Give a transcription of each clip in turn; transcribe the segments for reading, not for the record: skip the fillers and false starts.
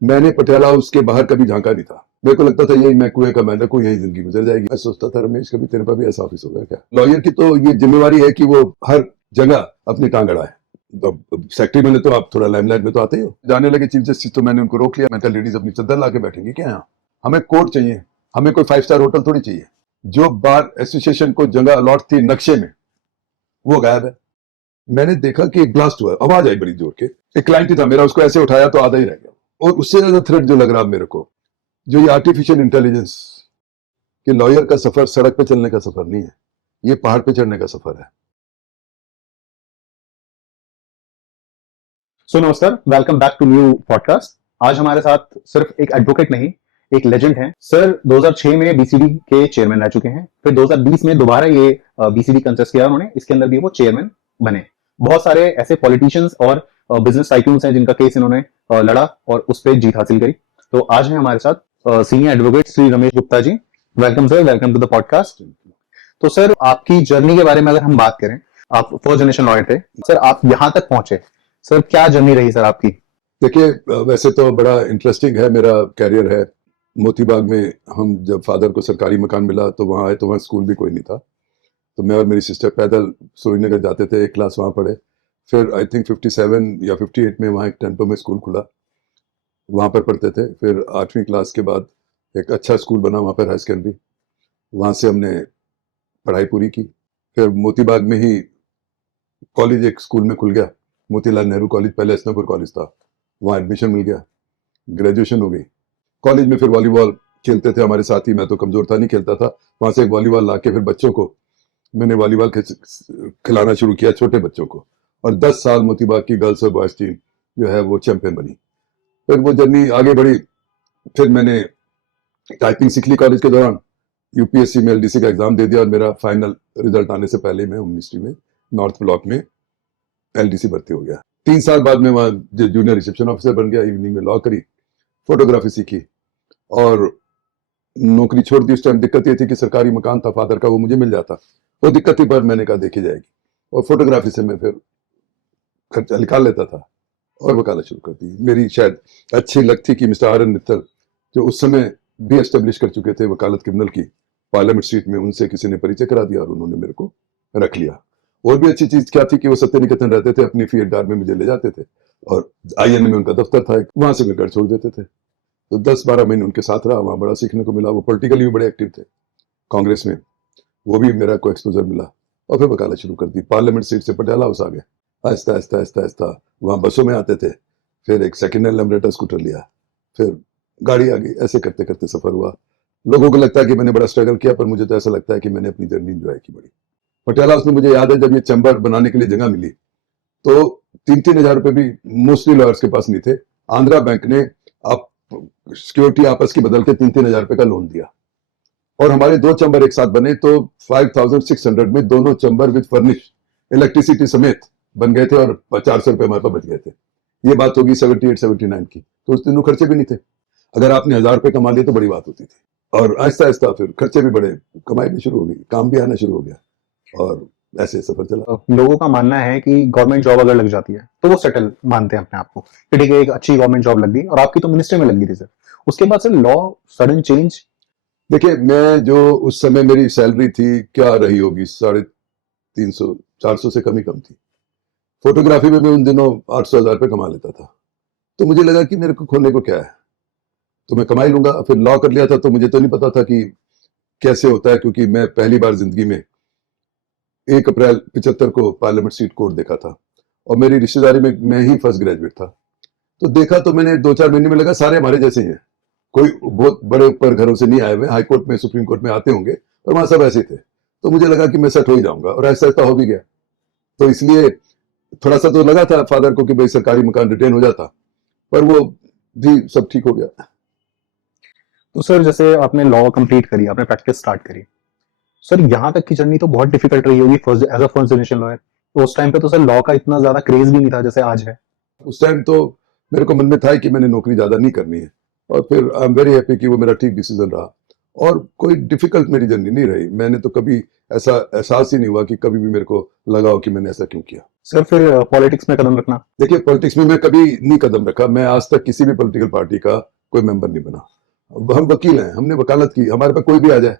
मैंने पटियाला हाउस के बाहर कभी झांका नहीं था। मेरे को लगता था यही मैं कुएं का मेंढक हूं, यही जिंदगी गुजर जाएगी। मैं सोचता था रमेश कभी तेरे पर भी ऐसा ऑफिस होगा क्या। लॉयर की तो ये जिम्मेवारी है कि वो हर जगह अपनी टांग अड़ाए। सेक्रेटरी बने तो आप थोड़ा लाइमलाइट में तो आते ही हो। जाने लगे चीफ जस्टिस तो मैंने उनको रोक लिया। मैंने कहा लेडीज अपनी चद्दर ला के बैठेंगी क्या यहाँ, हमें कोर्ट चाहिए, हमें कोई 5 स्टार होटल थोड़ी चाहिए। जो बार एसोसिएशन को जगह अलॉट थी नक्शे में वो गायब है। मैंने देखा कि एक ब्लास्ट हुआ, आवाज आई बड़ी जोर के। एक क्लाइंट ही था मेरा, उसको ऐसे उठाया तो आधा ही रह गया। और उससे ज्यादा थ्रेट जो लग रहा मेरे को, जो ये आर्टिफिशियल इंटेलिजेंस, कि लॉयर का सफर सड़क पे चलने का सफर नहीं है, ये पहाड़ पे चढ़ने का सफर है। नमस्कार, welcome back to new podcast. आज हमारे साथ सिर्फ एक एडवोकेट नहीं, एक लेजेंड है। सर 2006 में बीसीडी के चेयरमैन रह चुके हैं, फिर 2020 में दोबारा ये बीसीडी कंटेस्ट किया उन्होंने, इसके अंदर भी वो चेयरमैन बने। बहुत सारे ऐसे पॉलिटिशियंस और बिजनेस टाइकून्स हैं जिनका केस इन्होंने लड़ा और उस पर जीत हासिल करी। तो आज है हमारे साथ senior advocate Shri Ramesh Gupta ji. Welcome sir, welcome to the podcast. तो सर आपकी जर्नी के बारे में अगर हम बात करें, आप फर्स्ट जनरेशन लॉयर थे सर, आप यहाँ तक पहुंचे, सर क्या जर्नी रही सर आपकी? देखिए, वैसे तो बड़ा इंटरेस्टिंग है मेरा कैरियर है। मोतीबाग में हम जब फादर को सरकारी मकान मिला तो वहाँ आए, तो वहाँ स्कूल भी कोई नहीं था। तो मैं और मेरी सिस्टर पैदल सूरीनगर जाते थे, एक क्लास वहाँ पढ़े। फिर आई थिंक 57 या 58 में वहाँ एक टेंटो में स्कूल खुला, वहाँ पर पढ़ते थे। फिर 8वीं क्लास के बाद एक अच्छा स्कूल बना वहाँ पर, हाई सेकेंडरी, वहाँ से हमने पढ़ाई पूरी की। फिर मोतीबाग में ही कॉलेज एक स्कूल में खुल गया, मोतीलाल नेहरू कॉलेज, पहले हसनपुर कॉलेज था, वहाँ एडमिशन मिल गया, ग्रेजुएशन हो गई। कॉलेज में फिर वॉलीबॉल खेलते थे हमारे साथी, मैं तो कमजोर था, नहीं खेलता था। वहाँ से एक वॉलीबॉल ला के फिर बच्चों को मैंने वॉलीबॉल खिलाना शुरू किया, छोटे बच्चों को। और 10 साल मोतीबाग की गर्ल्स और बॉयज टीम जो है वो चैंपियन बनी। फिर वो जर्नी आगे बढ़ी। फिर मैंने टाइपिंग सीख ली कॉलेज के दौरान, यूपीएससी में एलडीसी का एग्जाम दे दिया और मेरा फाइनल रिजल्ट आने से पहले मैं मिनिस्ट्री में नॉर्थ ब्लॉक में एलडीसी भर्ती हो गया। 3 साल बाद में वहाँ जूनियर रिसेप्शन ऑफिसर बन गया। इवनिंग में लॉ करी, फोटोग्राफी सीखी और नौकरी छोड़ दी। उस टाइम दिक्कत ये थी कि सरकारी मकान था फादर का, वो मुझे मिल जाता, वो दिक्कत थी, पर मैंने कहा देखी जाएगी। और फोटोग्राफी से मैं फिर खर्चा निकाल लेता था और वकालत शुरू कर दी। मेरी शायद अच्छी लग थी कि मिस्टर आर एन मित्तल, जो उस समय भी एस्टेब्लिश कर चुके थे वकालत क्रिमिनल की पार्लियामेंट स्ट्रीट में, उनसे किसी ने परिचय करा दिया और उन्होंने मेरे को रख लिया। और भी अच्छी चीज क्या थी कि वो सत्य निकेतन रहते थे, अपनी फील्ड गार्ड में मुझे ले जाते थे और आईएन में उनका दफ्तर था, वहां से मेरे घर छोड़ देते थे। तो 10-12 महीने उनके साथ रहा, वहां बड़ा सीखने को मिला। वो पॉलिटिकली भी बड़े एक्टिव थे कांग्रेस में, वो भी मेरा को एक्सपोजर मिला। और फिर वकालत शुरू कर दी। पार्लियामेंट सीट से पटियाला हाउस आ गए, आहिस्ता आहिस्ता आहिस्ता आहिस्ता वहां बसों में आते थे। फिर एक सेकेंड हैंड लैम्ब्रेटा स्कूटर लिया, फिर गाड़ी आ गई। ऐसे करते करते सफर हुआ। लोगों को लगता है कि मैंने बड़ा स्ट्रगल किया, पर मुझे तो ऐसा लगता है कि मैंने अपनी जर्नी एंजॉय की बड़ी। पटियाला हाउस में मुझे याद है जब ये चैम्बर बनाने के लिए जगह मिली तो 3-3 हजार रुपए भी मोस्टली लॉयर्स के पास नहीं थे। आंध्रा बैंक ने आप सिक्योरिटी आपस की बदल के 3-3 हजार रुपए का लोन दिया और हमारे 2 चैम्बर एक साथ बने, तो 5600 में दोनों चैम्बर विद फर्निश इलेक्ट्रिसिटी समेत बन गए थे और 400 रुपए हमारे पास बच गए थे। ये बात होगी 78-79 की। तो उस दिनों खर्चे भी नहीं थे। अगर आपने 1000 रुपए कमा लिए तो बड़ी बात होती थी। और आहिस्ता आहिस्ता फिर खर्चे भी बढ़े, कमाई भी शुरू हो गई, काम भी आना शुरू हो गया और ऐसे सफर चला। लोगों का मानना है कि गवर्नमेंट जॉब अगर लग जाती है तो वो सेटल मानते हैं अपने आप को, कि ठीक है एक अच्छी गवर्नमेंट जॉब लग गई, और आपकी तो मिनिस्ट्री में लग गई थी सर। उसके बाद सर लॉ सडन चेंज। देखिए, मैं जो उस समय मेरी सैलरी थी क्या रही होगी, 350-400 से कम ही कम थी। फोटोग्राफी में मैं उन दिनों 800,000 रुपये कमा लेता था। तो मुझे लगा कि मेरे को खोने को क्या है, तो मैं कमा ही लूंगा। फिर लॉ कर लिया था, तो मुझे तो नहीं पता था कि कैसे होता है, क्योंकि मैं पहली बार जिंदगी में 1 अप्रैल 75 को पार्लियामेंट सीट कोर्ट देखा था और मेरी रिश्तेदारी में मैं ही फर्स्ट ग्रेजुएट था। तो देखा तो मैंने 2-4 महीने में लगा सारे हमारे जैसे ही हैं, कोई बहुत बड़े ऊपर घरों से नहीं आए हुए, हाई कोर्ट में सुप्रीम कोर्ट में आते होंगे, पर वहां सब ऐसे थे। तो मुझे लगा कि मैं सेट हो ही जाऊंगा और ऐसा ऐसा हो भी गया। तो इसलिए थोड़ा सा तो लगा था फादर को कि भाई सरकारी मकान रिटेन हो जाता, पर वो भी सब ठीक हो गया। तो सर जैसे आपने लॉ कंप्लीट करी, आपने प्रैक्टिस स्टार्ट करी, सर यहाँ तक की जर्नी तो बहुत डिफिकल्ट रही होगी first as a first generation lawyer. तो उस टाइम पे तो सर लॉ का इतना ज्यादा क्रेज भी नहीं था जैसे आज है। उस टाइम तो मेरे को मन में था कि मैंने नौकरी ज्यादा नहीं करनी है, और फिर आई एम वेरी हैप्पी कि वो मेरा ठीक डिसीजन रहा। और कोई डिफिकल्ट मेरी जर्नी नहीं रही। मैंने तो कभी ऐसा एहसास ही नहीं हुआ कि कभी भी मेरे को लगा हो कि मैंने ऐसा क्यों किया। सर फिर पॉलिटिक्स में कदम रखना? देखिए, पॉलिटिक्स में मैं कभी नहीं कदम रखा। मैं आज तक किसी भी पॉलिटिकल पार्टी का कोई मेंबर नहीं बना। अब हम वकील हैं, हमने वकालत की। हमारे पास कोई भी आ जाए,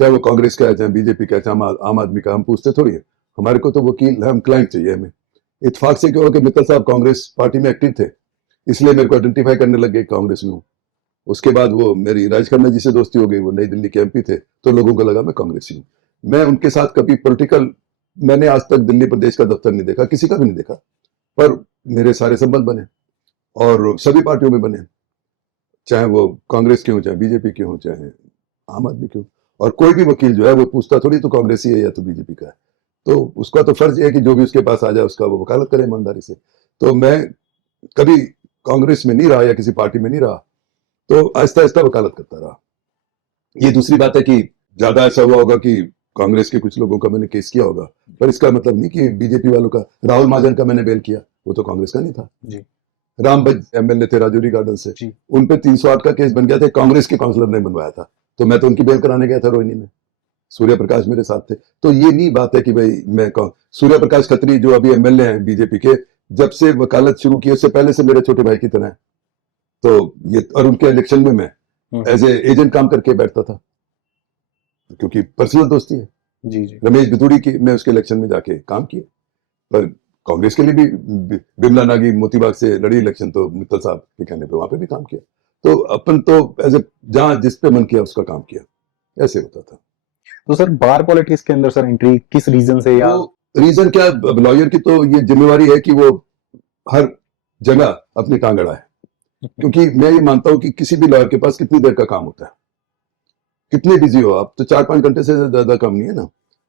चाहे वो कांग्रेस का है, चाहे बीजेपी का है, चाहे आम आदमी का, हम पूछते थोड़ी है। हमारे को तो वकील है, हम क्लाइंट चाहिए हमें। इत्तेफाक से क्या हुआ कि मित्तल साहब कांग्रेस पार्टी में एक्टिव थे, इसलिए मेरे को आइडेंटिफाई करने लग गए कांग्रेस में हूँ। उसके बाद वो मेरी राज खन्ना जी से दोस्ती हो गई, वो नई दिल्ली के एमपी थे, तो लोगों को लगा मैं कांग्रेसी हूँ। मैं उनके साथ कभी पॉलिटिकल, मैंने आज तक दिल्ली प्रदेश का दफ्तर नहीं देखा, किसी का भी नहीं देखा, पर मेरे सारे संबंध बने और सभी पार्टियों में बने, चाहे वो कांग्रेस के हो, चाहे बीजेपी के हो, चाहे आम आदमी के हो। और कोई भी वकील जो है वो पूछता थोड़ी तो कांग्रेसी है या तो बीजेपी का है, तो उसका तो फर्ज है कि जो भी उसके पास आ जाए उसका वो वकालत करे ईमानदारी से। तो मैं कभी कांग्रेस में नहीं रहा या किसी पार्टी में नहीं रहा, तो आहिस्ता आहिस्ता वकालत करता रहा। ये दूसरी बात है कि ज्यादा ऐसा हुआ होगा कि कांग्रेस के कुछ लोगों का मैंने केस किया होगा, पर इसका मतलब नहीं कि बीजेपी वालों का। राहुल महाजन का मैंने बेल किया, वो तो कांग्रेस का नहीं था जी। राम बज एमएलए थे राजौरी गार्डन से, जी। उन पे 308 का केस बन गया था, कांग्रेस के काउंसलर ने बनवाया था, तो मैं तो उनकी बेल कराने गया था रोहिणी में। सूर्य प्रकाश मेरे साथ थे। तो ये नहीं बात है कि भाई मैं सूर्य प्रकाश खत्री जो अभी एमएलए हैं बीजेपी के, जब से वकालत शुरू की उससे पहले से मेरे छोटे भाई की तरह है। तो ये, और उनके इलेक्शन में मैं एज ए एजेंट काम करके बैठता था, क्योंकि पर्सनल दोस्ती है। जी जी। रमेश बिदुड़ी की मैं उसके इलेक्शन में जाके काम किया, पर कांग्रेस के लिए भी बिमला नागी मोतीबाग से लड़ी इलेक्शन, तो मित्तल साहब के कहने पे वहां पे भी काम किया। तो अपन तो एज ए जहां जिस पे मन किया उसका काम किया, ऐसे होता था। तो सर बार पॉलिटिक्स के अंदर सर एंट्री किस रीजन से, या तो रीजन क्या, लॉयर की तो ये जिम्मेवारी है कि वो हर जगह अपनी टांग अड़ाए, क्योंकि मैं ये मानता हूं कि किसी भी लॉयर के पास कितनी देर का काम होता है, कितने बिजी हो आप, तो 4-5 घंटे से ज्यादा काम नहीं है ना।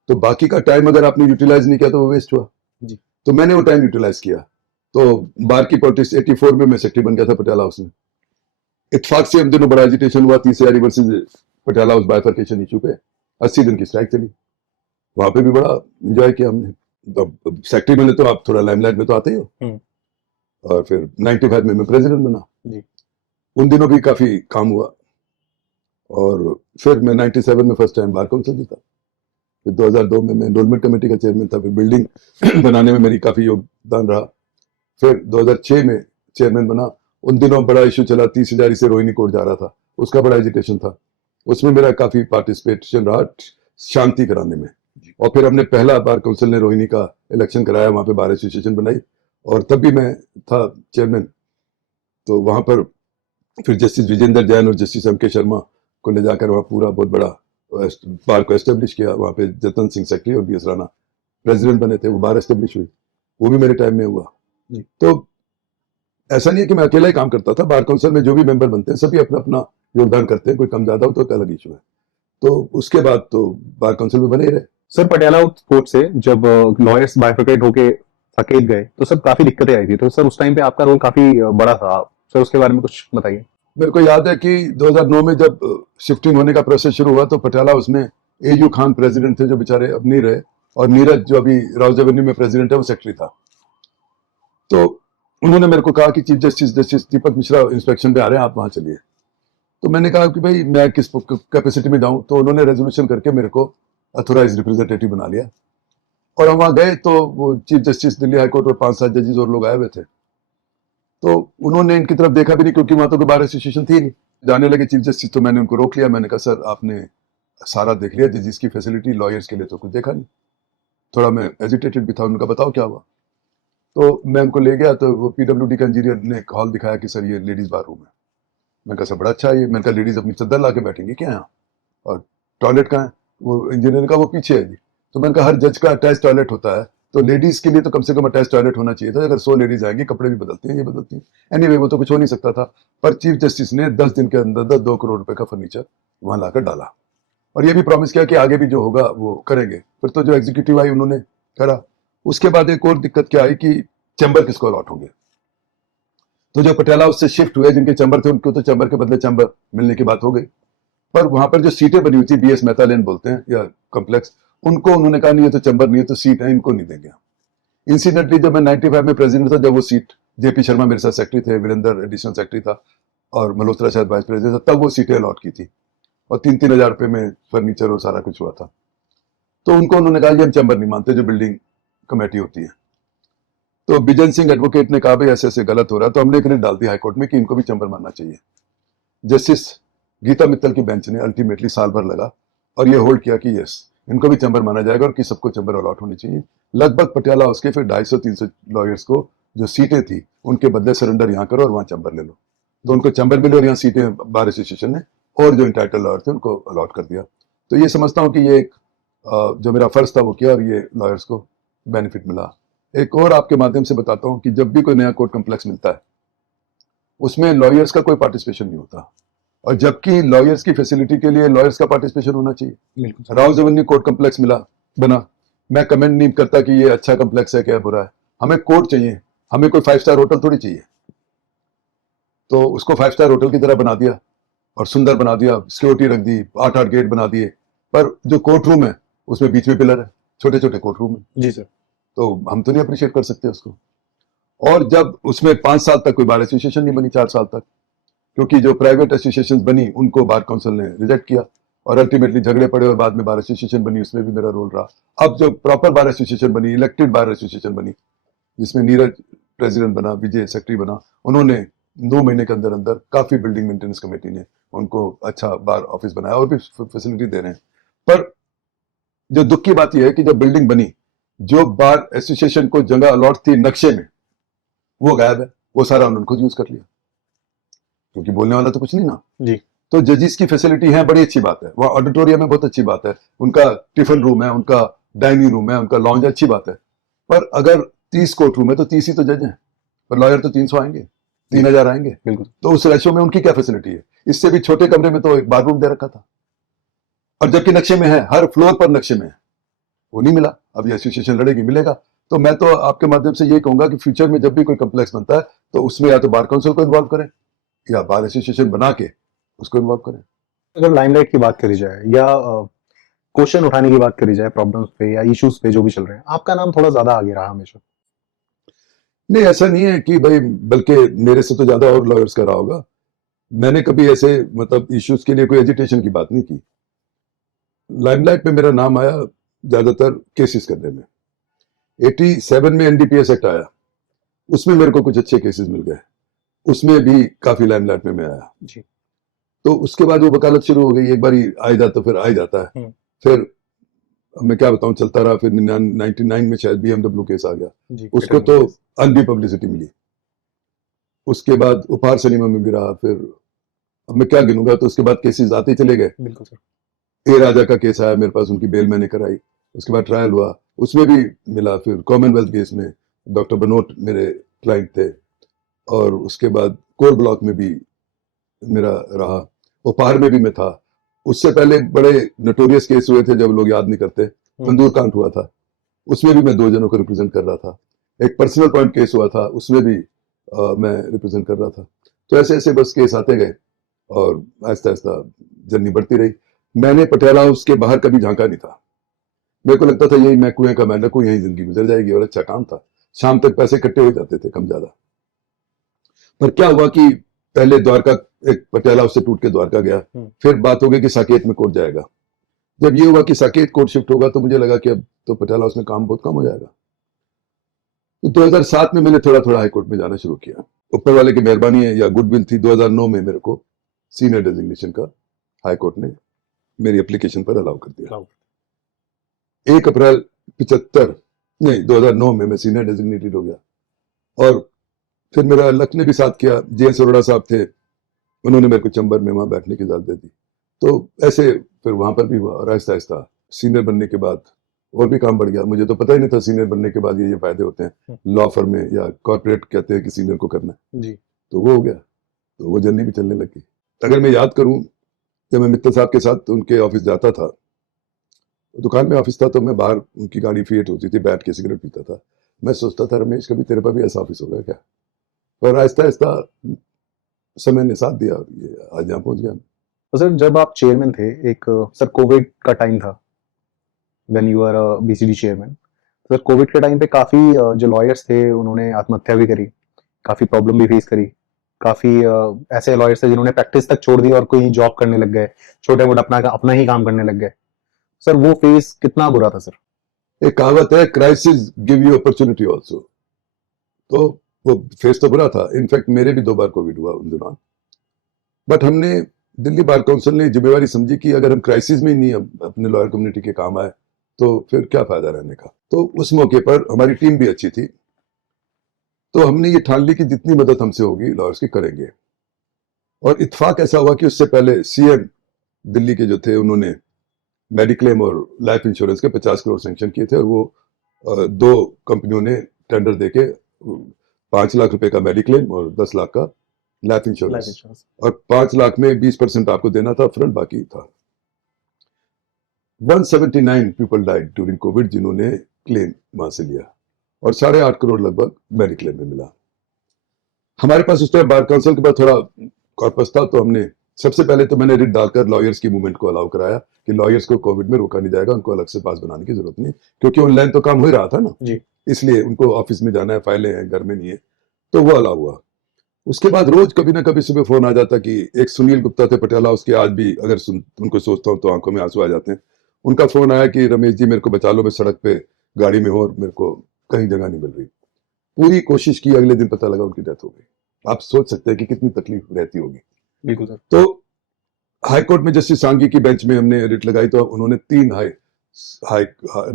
तो बाकी का टाइम अगर आपने यूटिलाइज नहीं किया तो वो वेस्ट हुआ जी। तो मैंने वो टाइम यूटिलाइज किया। तो बार की पॉलिटिक्स 84 में मैं सेक्रेटरी बन गया था पटियाला हाउस में। इत्तेफाक से हम दिनों बड़ा एजिटेशन हुआ 30 यारी versus Patiala house bifurcation issue पे, 80 दिन की स्ट्राइक चली, वहां पे भी बड़ा एंजॉय किया हमने। तो सेक्रेटरी बने तो आप थोड़ा लाइमलाइट में तो आते ही हो। और फिर 95 में मैं प्रेसिडेंट बना जी। उन दिनों भी काफी काम हुआ। और फिर मैं 97 में फर्स्ट टाइम बार काउंसिल जीता। फिर 2002 में मैं एनरोलमेंट कमेटी का चेयरमैन था, फिर बिल्डिंग बनाने में मेरी काफी योगदान रहा। फिर 2006 में चेयरमैन बना। उन दिनों बड़ा इशू चला, 30 हजारी से रोहिणी कोर्ट जा रहा था, उसका बड़ा एजिटेशन था, उसमें मेरा काफी पार्टिसिपेशन रहा शांति कराने में। और फिर हमने पहला बार काउंसिल ने रोहिणी का इलेक्शन कराया, वहां पे बार एसोसिएशन बनाई, और तब भी मैं था चेयरमैन। तो वहां पर फिर जस्टिस विजेंद्र जैन और जस्टिस एम के शर्मा को ले जाकर वहां पूरा बहुत बड़ा बार को एस्टेब्लिश किया। वहां पे जतन सिंह सेक्रेटरी और बीएस राणा प्रेसिडेंट बने थे, वो बार एस्टेब्लिश हुई, वो भी मेरे टाइम में हुआ। तो ऐसा नहीं है कि मैं अकेला ही काम करता था, बार काउंसिल में जो भी मेंबर बनते हैं सभी अपना अपना योगदान करते हैं, कोई कम ज्यादा हो तो अलग इशू है। तो उसके बाद तो बार काउंसिल में बने ही रहे। सर पटियाला कोर्ट से जब लॉयर्स बाइफरकेट होके सकेत गए तो सर काफी दिक्कतें आई थी, तो सर उस टाइम पे आपका रोल काफी बड़ा था, सर उसके बारे में कुछ बताइए। मेरे को याद है कि 2009 में जब शिफ्टिंग होने का प्रोसेस शुरू हुआ तो पटियाला उसमें एयू खान प्रेसिडेंट थे, जो बेचारे अब नहीं रहे, और नीरज जो अभी राउज एवेन्यू में प्रेसिडेंट है वो सेक्रेटरी था। तो उन्होंने मेरे को कहा कि चीफ जस्टिस दीपक मिश्रा इंस्पेक्शन पे आ रहे हैं, आप वहां चलिए। तो मैंने कहा कि भाई मैं किस कैपेसिटी में जाऊं, तो उन्होंने रेजोल्यूशन करके मेरे को अथोराइज रिप्रेजेंटेटिव बना लिया, और हम वहां गए तो वो चीफ जस्टिस दिल्ली हाईकोर्ट और 5-7 जजेस और लोग आए हुए थे। तो उन्होंने इनकी तरफ देखा भी नहीं, क्योंकि वहां तो कोई बार एसोसिएशन थी नहीं। जाने लगे चीफ जस्टिस, तो मैंने उनको रोक लिया। मैंने कहा सर आपने सारा देख लिया, जजेस की फैसिलिटी, लॉयर्स के लिए तो कुछ देखा नहीं। थोड़ा मैं एजिटेटेड भी था। उनका बताओ क्या हुआ। तो मैं उनको ले गया, तो वो पीडब्ल्यूडी का इंजीनियर ने एक हॉल दिखाया कि सर ये लेडीज बार रूम है। मैंने कहा सर बड़ा अच्छा है ये। मैंने कहा लेडीज अपनी चद्दर ला के बैठेंगी क्या यहाँ, और टॉयलेट कहाँ है। वो इंजीनियर ने कहा वो पीछे है जी। तो मैंने कहा हर जज का अटैच टॉयलेट होता है, तो लेडीज के लिए तो कम से कम अटैच टॉयलेट होना चाहिए था। अगर 100 लेडीज आएंगी, कपड़े भी बदलती हैं, ये बदलती हैं, एनीवे वो तो कुछ हो नहीं सकता था। पर चीफ जस्टिस ने 10 दिन के अंदर 2 करोड़ रुपए का फर्नीचर वहां लाकर डाला, और ये भी प्रॉमिस किया कि आगे भी जो होगा वो करेंगे। फिर तो जो एग्जीक्यूटिव आई उन्होंने करा। उसके बाद एक और दिक्कत क्या आई कि चैम्बर किसको अलॉट होंगे। तो जो पटियाला उससे शिफ्ट हुए, जिनके चैम्बर थे, उनको तो चैम्बर के बदले चैम्बर मिलने की बात हो गई। पर वहां पर जो सीटें बनी हुई थी, बीएस मेहता लेन बोलते हैं या कॉम्प्लेक्स, उनको उन्होंने कहा नहीं ये तो चैम्बर नहीं है, तो सीट है, इनको नहीं देंगे। इंसिडेंटली जब मैं 95 में प्रेसिडेंट था, जब वो सीट, जेपी शर्मा मेरे साथ सेक्रेटरी थे, वीरेंद्र एडिशनल सेक्रेटरी था, और मल्होत्रा शायद वाइस प्रेसिडेंट था, तब वो सीटें अलॉट की थी। और 3-3 हज़ार रुपये में फर्नीचर और सारा कुछ हुआ था। तो उनको उन्होंने कहा, ये हम चैम्बर नहीं मानते, जो बिल्डिंग कमेटी होती है। तो बिजन सिंह एडवोकेट ने कहा, भाई ऐसे ऐसे गलत हो रहा है। तो हमने एक रिट डाल दी हाईकोर्ट में कि इनको भी चैम्बर मानना चाहिए। जस्टिस गीता मित्तल की बेंच ने अल्टीमेटली साल भर लगा और ये होल्ड किया कि यस, इनको भी चैम्बर माना जाएगा और कि सबको चैम्बर अलॉट होनी चाहिए। लगभग पटियाला हाउस के फिर 250-300 लॉयर्स को जो सीटें थी उनके बदले सरेंडर यहाँ करो और वहाँ चैम्बर ले लो। तो उनको चैम्बर मिले और यहाँ सीटें बार एसोसिएशन ने और जो इंटाइटल लॉयर थे उनको अलॉट कर दिया। तो ये समझता हूँ कि ये एक जो मेरा फर्ज था वो किया और ये लॉयर्स को बेनिफिट मिला। एक और आपके माध्यम से बताता हूँ कि जब भी कोई नया कोर्ट कम्प्लेक्स मिलता है उसमें लॉयर्स का कोई पार्टिसिपेशन नहीं होता, और जबकि लॉयर्स की फैसिलिटी के लिए लॉयर्स का पार्टिसिपेशन होना चाहिए। बिल्कुल। राव जवन्नी कोर्ट कम्प्लेक्स बना, मैं कमेंट नहीं करता कि ये अच्छा कम्प्लेक्स है क्या बुरा है, हमें कोर्ट चाहिए, हमें कोई 5 स्टार होटल थोड़ी चाहिए। तो उसको 5 स्टार होटल की तरह बना दिया और सुंदर बना दिया, सिक्योरिटी रख दी, 8-8 गेट बना दिए, पर जो कोर्ट रूम है उसमें बीच में पिलर है, छोटे छोटे कोर्ट रूम है। जी सर। तो हम तो नहीं अप्रिशिएट कर सकते उसको। और जब उसमें 5 साल तक कोई बार एसोसिएशन नहीं बनी, 4 साल तक, क्योंकि जो प्राइवेट एसोसिएशन बनी उनको बार काउंसिल ने रिजेक्ट किया और अल्टीमेटली झगड़े पड़े और बाद में बार एसोसिएशन बनी, उसमें भी मेरा रोल रहा। अब जो प्रॉपर बार एसोसिएशन बनी, इलेक्टेड बार एसोसिएशन बनी, जिसमें नीरज प्रेसिडेंट बना, विजय सेक्रेटरी बना, उन्होंने 2 महीने के अंदर अंदर काफी बिल्डिंग मेंटेनेंस कमेटी ने उनको अच्छा बार ऑफिस बनाया और भी फैसिलिटी दे रहे हैं। पर जो दुख की बात यह है कि जब बिल्डिंग बनी, जो बार एसोसिएशन को जगह अलॉट थी नक्शे में, वो गायब है, वो सारा उन्होंने खुद यूज कर लिया, क्योंकि बोलने वाला तो कुछ नहीं ना जी। तो जजिस की फैसिलिटी है, बड़ी अच्छी बात है, वहाँ ऑडिटोरियम में बहुत अच्छी बात है, उनका टिफिन रूम है, उनका डाइनिंग रूम है, उनका लॉन्ज है, अच्छी बात है। पर अगर 30 कोर्ट रूम है तो 30 ही तो जज हैं, पर लॉयर तो 300 आएंगे, 3000 आएंगे। बिल्कुल। तो उस रेशो में उनकी क्या फैसिलिटी है? इससे भी छोटे कमरे में तो एक बार रूम दे रखा था, और जबकि नक्शे में है, हर फ्लोर पर नक्शे में है, वो नहीं मिला। अब ये एसोसिएशन लड़ेगी, मिलेगा। तो मैं तो आपके माध्यम से ये कहूंगा कि फ्यूचर में जब भी कोई कम्प्लेक्स बनता है तो उसमें या तो बार काउंसिल को इन्वॉल्व करें या बार एसोसिएशन बना के उसको इन्वॉल्व करें। अगर लाइमलाइट की बात करी जाए या क्वेश्चन उठाने की बात करी जाए प्रॉब्लम्स पे या इश्यूज पे जो भी चल रहे हैं, आपका नाम थोड़ा ज्यादा आगे रहा हमेशा। नहीं, ऐसा नहीं है कि भाई, बल्कि मेरे से तो ज्यादा और लॉयर्स का रहा होगा। मैंने कभी ऐसे मतलब इश्यूज के लिए कोई एजिटेशन की बात नहीं की। लाइमलाइट में मेरा नाम आया ज्यादातर केसेस करने में। 87 में एनडीपीएस एक्ट आया, उसमें मेरे को कुछ अच्छे केसेस मिल गए, उसमें भी काफी लाइमलाइट में मैं आया जी। तो उसके बाद वो वकालत शुरू हो गई, एक बार आ जाता फिर आ ही जाता है। फिर अब मैं क्या बताऊं, चलता रहा। फिर 99 में शायद बीएमडब्ल्यू केस आ गया, जी। उसको तो अनबी पब्लिसिटी मिली। उसके बाद उपहार सिनेमा में भी रहा। फिर अब मैं क्या गिनूंगा, तो उसके बाद केसेस आते ही चले गए। बिल्कुल सर। ए राजा का केस आया मेरे पास, उनकी बेल मैंने कराई, उसके बाद ट्रायल हुआ, उसमें भी मिला। फिर कॉमनवेल्थ केस में डॉक्टर बनोट मेरे क्लाइंट थे, और उसके बाद कोर ब्लॉक में भी मेरा रहा, उपहार में भी मैं था। उससे पहले बड़े नोटोरियस केस हुए थे जब लोग याद नहीं करते, तंदूर कांड हुआ था, उसमें भी मैं 2 जनों को रिप्रेजेंट कर रहा था। एक पर्सनल पॉइंट केस हुआ था, उसमें भी मैं रिप्रेजेंट कर रहा था। तो ऐसे ऐसे बस केस आते गए और आहिस्ता आहिस्ता जर्नी बढ़ती रही। मैंने पटियाला हाउस के बाहर कभी झांका नहीं था। मेरे को लगता था यही मैं कुएं का मेंढक हूं, यही जिंदगी गुजर जाएगी, और अच्छा काम था, शाम तक पैसे इकट्ठे हो जाते थे कम ज्यादा। पर क्या हुआ कि पहले द्वारका, एक पटियाला हाउस से टूट के द्वारका गया, फिर बात हो गई कि साकेत में कोर्ट जाएगा। जब ये हुआ कि साकेत कोर्ट शिफ्ट होगा तो मुझे लगा कि अब तो पटियाला हाउस में काम बहुत कम हो जाएगा। तो 2007 में मैंने थोड़ा थोड़ा हाईकोर्ट में जाना शुरू किया। ऊपर वाले की मेहरबानी है या गुडविल थी, 2009 में मेरे को सीनियर डेजिग्नेशन का हाईकोर्ट ने मेरी एप्लीकेशन पर अलाउ कर दिया। 1 अप्रैल 2009 में मैं सीनियर डेजिग्नेटेड हो गया। और फिर मेरा लक ने भी साथ किया, जे.एस. अरोड़ा साहब थे, उन्होंने मेरे को चंबर में वहां बैठने की इजाजत दे दी। तो ऐसे फिर वहां पर भी हुआ, और आहिस्ता आहिस्ता सीनियर बनने के बाद और भी काम बढ़ गया। मुझे तो पता ही नहीं था सीनियर बनने के बाद ये फायदे होते हैं लॉ फर्म में, या कॉर्पोरेट कहते हैं कि सीनियर को करना है जी। तो वो हो गया, तो वो जर्नी भी चलने लगी। अगर मैं याद करूं, जब मैं मित्तल साहब के साथ उनके ऑफिस जाता था, दुकान में ऑफिस था, तो मैं बाहर उनकी गाड़ी फिएट होती थी, बैठ के सिगरेट पीता था। मैं सोचता था, रमेश कभी तेरे पर भी ऐसा ऑफिस होगा क्या? पर आहिस्ता आहिस्ता समय ने साथ दिया और ये आज यहाँ पहुंच गया। तो सर, जब आप चेयरमैन थे, एक सर कोविड का टाइम था, when you are BCD chairman, sir covid के टाइम पे काफी जो लॉयर्स थे उन्होंने आत्महत्या भी करी, काफी प्रॉब्लम भी फेस करी। काफी ऐसे लॉयर्स थे जिन्होंने प्रैक्टिस तक छोड़ दी और कोई जॉब करने लग गए, छोटे मोटे अपना ही काम करने लग गए। सर वो फेज कितना बुरा था सर? एक कहावत है, crisis give you opportunity also. तो वो फेस तो बुरा था। इनफैक्ट मेरे भी 2 बार कोविड हुआ उन दौरान। बट हमने, दिल्ली बार काउंसिल ने जिम्मेवारी समझी कि अगर हम क्राइसिस में ही नहीं अपने लॉयर कम्युनिटी के काम आए तो फिर क्या फायदा रहने का। तो उस मौके पर हमारी टीम भी अच्छी थी, तो हमने ये ठान ली कि जितनी मदद हमसे होगी लॉयर्स की करेंगे। और इत्तेफाक ऐसा हुआ कि उससे पहले सीएम दिल्ली के जो थे उन्होंने मेडिक्लेम और लाइफ इंश्योरेंस के 50 करोड़ सैंक्शन किए थे, और वो 2 कंपनियों ने टेंडर देके 5 लाख रुपए का मेडिक्लेम और 10 लाख का लाइफ इंश्योरेंस, और 5 लाख में 20% आपको देना था फ्रंट, बाकी था। 179 पीपल डाइड ड्यूरिंग कोविड जिन्होंने क्लेम वहां से लिया, और 8.5 करोड़ लगभग मेडिक्लेम में मिला। हमारे पास उस टाइम बार काउंसिल के पास थोड़ा कॉर्पस था, तो हमने सबसे पहले तो मैंने रिट डालकर लॉयर्स की मूवमेंट को अलाउ कराया कि लॉयर्स को कोविड में रोका नहीं जाएगा, उनको अलग से पास बनाने की जरूरत नहीं, क्योंकि ऑनलाइन तो काम हो ही रहा था ना जी। इसलिए उनको ऑफिस में जाना है, फाइलें हैं, घर में नहीं है, तो वो अलाउ हुआ। उसके बाद रोज कभी ना कभी सुबह फोन आ जाता कि एक सुनील गुप्ता थे पटियाला, उसके आज भी अगर उनको सोचता हूँ तो आंखों में आंसू आ जाते हैं। उनका फोन आया कि रमेश जी मेरे को बचा लो, मैं सड़क पे गाड़ी में हूँ और मेरे को कहीं जगह नहीं मिल रही। पूरी कोशिश की, अगले दिन पता लगा उनकी डेथ हो गई। आप सोच सकते हैं कि कितनी तकलीफ रहती होगी। बिल्कुल सर। तो हाईकोर्ट में जस्टिस सांघी की बेंच में हमने रिट लगाई, तो उन्होंने 3 हाई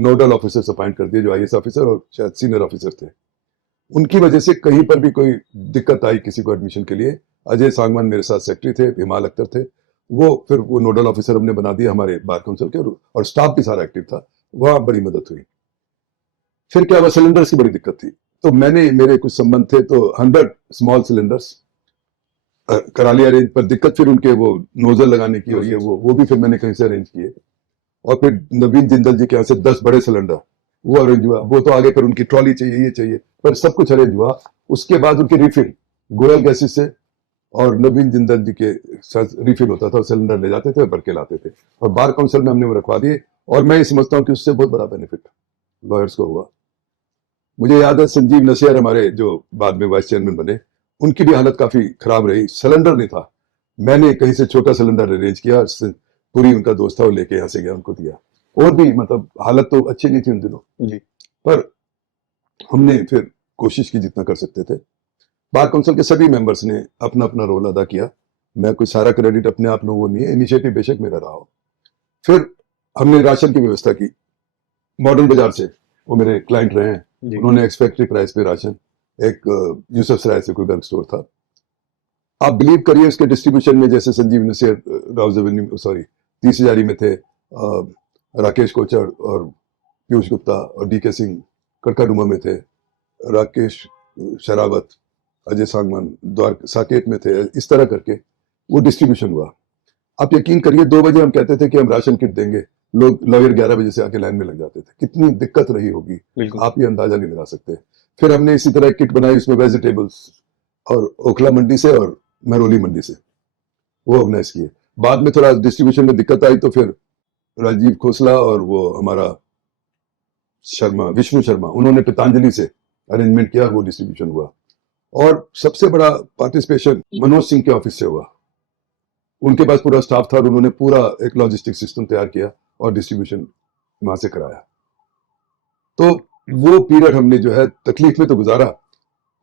नोडल ऑफिसर्स अपॉइंट कर दिए जो आईएएस ऑफिसर और शायद सीनियर ऑफिसर थे। उनकी वजह से कहीं पर भी कोई दिक्कत आई किसी को एडमिशन के लिए, अजय सांगवान मेरे साथ सेक्रेटरी थे, हिमाल अख्तर थे, फिर वो नोडल ऑफिसर हमने बना दिया हमारे बार काउंसिल के, और स्टाफ भी सारा एक्टिव था, वहां बड़ी मदद हुई। फिर क्या हुआ, सिलेंडर्स की बड़ी दिक्कत थी, तो मेरे कुछ संबंध थे, तो 100 स्मॉल सिलेंडर्स करा लिया अरेंज, पर दिक्कत फिर उनके वो नोजल लगाने की और ये वो भी फिर मैंने कहीं से अरेंज किए। और फिर नवीन जिंदल जी के यहाँ से 10 बड़े सिलेंडर वो अरेंज हुआ, वो तो आगे फिर उनकी ट्रॉली चाहिए, ये चाहिए, पर सब कुछ अरेंज हुआ। उसके बाद उनकी रिफिल गोयल गैसेस से और नवीन जिंदल जी के साथ रिफिल होता था, सिलेंडर ले जाते थे और भर के लाते थे, और बार काउंसिल में हमने वो रखवा दिए। और मैं ये समझता हूँ कि उससे बहुत बड़ा बेनिफिट लॉयर्स को हुआ। मुझे याद है संजीव नसियर हमारे जो बाद में वाइस चेयरमैन बने, उनकी भी हालत काफी खराब रही, सिलेंडर नहीं था, मैंने कहीं से छोटा सिलेंडर अरेंज किया, पूरी उनका दोस्त था वो लेके यहाँ से गया, उनको दिया। और भी मतलब हालत तो अच्छी नहीं थी उन दिनों जी, पर हमने फिर कोशिश की जितना कर सकते थे। बार काउंसिल के सभी मेंबर्स ने अपना अपना रोल अदा किया, मैं कोई सारा क्रेडिट अपने आप लोगों नहीं है, इनिशिएटिव बेशक मेरा रहा हो। फिर हमने राशन की व्यवस्था की, मॉडर्न बाजार से, वो मेरे क्लाइंट रहे हैं, उन्होंने एक्स फैक्ट्री प्राइस पे राशन, एक यूसुफ सराय से कोई बल्क स्टोर था, आप बिलीव करिए उसके डिस्ट्रीब्यूशन में जैसे संजीव नसीर राउज एवेन्यू 30 हजारी में थे, राकेश कोचर और पीयूष गुप्ता और डीके सिंह कड़काडूमा में थे, राकेश शरावत, अजय सांगवान साकेत में थे, इस तरह करके वो डिस्ट्रीब्यूशन हुआ। आप यकीन करिए 2 बजे हम कहते थे कि हम राशन किट देंगे, लोग लॉयर 11 बजे से आके लाइन में लग जाते थे, कितनी दिक्कत रही होगी आप ये अंदाजा नहीं लगा सकते। फिर हमने इसी तरह किट बनाई, उसमें वेजिटेबल्स और ओखला मंडी से और महरौली मंडी से वो ऑर्गेनाइज किए। बाद में थोड़ा डिस्ट्रीब्यूशन में दिक्कत आई, तो फिर राजीव खोसला और वो हमारा विष्णु शर्मा, उन्होंने पतंजलि से अरेंजमेंट किया, वो डिस्ट्रीब्यूशन हुआ। और सबसे बड़ा पार्टिसिपेशन मनोज सिंह के ऑफिस से हुआ, उनके पास पूरा स्टाफ था और उन्होंने पूरा एक लॉजिस्टिक सिस्टम तैयार किया और डिस्ट्रीब्यूशन वहां से कराया। तो वो पीरियड हमने जो है तकलीफ में तो गुजारा,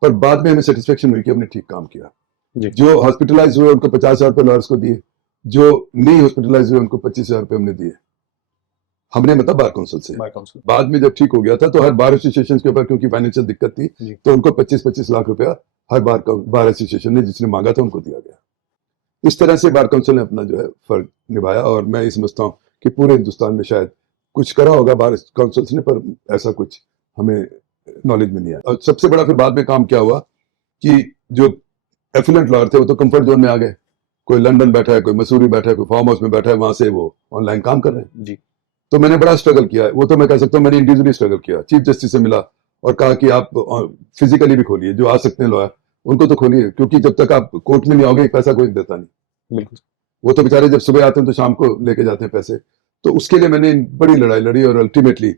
पर बाद में हमें सेटिस्फेक्शन हुई कि हमने ठीक काम किया। जो हॉस्पिटलाइज हुए उनको 50,000 रुपए लॉयर्स को दिए, जो नहीं हॉस्पिटलाइज हुए उनको 25,000 रुपए हमने दिए, हमने मतलब बार काउंसिल से। बाद में जब ठीक हो गया था तो हर बार एसोसिएशन के ऊपर क्योंकि फाइनेंशियल दिक्कत थी, तो उनको 25-25 लाख रुपया हर बार एसोसिएशन ने जिसने मांगा था उनको दिया गया। इस तरह से बार काउंसिल ने अपना जो है फर्क निभाया, और मैं ये समझता हूँ कि पूरे हिंदुस्तान में शायद कुछ करा होगा बार काउंसिल ने, पर ऐसा कुछ हमें नॉलेज में नहीं आया। और सबसे बड़ा फिर बाद में काम क्या हुआ कि जो एफिलेंट लॉयर थे वो तो कंफर्ट जोन में आ गए, कोई लंदन बैठा है, कोई मसूरी बैठा है, कोई फार्म हाउस में बैठा है, वहां से वो ऑनलाइन काम कर रहे हैं जी। तो मैंने बड़ा स्ट्रगल किया है, वो तो मैं कह सकता हूँ मैंने इंडिविजुअली स्ट्रगल किया। चीफ जस्टिस से मिला और कहा कि आप फिजिकली भी खोलिए, जो आ सकते हैं लॉयर उनको तो खोलिए, क्योंकि जब तक आप कोर्ट में नहीं आओगे पैसा कोई देता नहीं। बिल्कुल, वो तो बेचारे जब सुबह आते हैं तो शाम को लेके जाते हैं पैसे। तो उसके लिए मैंने बड़ी लड़ाई लड़ी, और अल्टीमेटली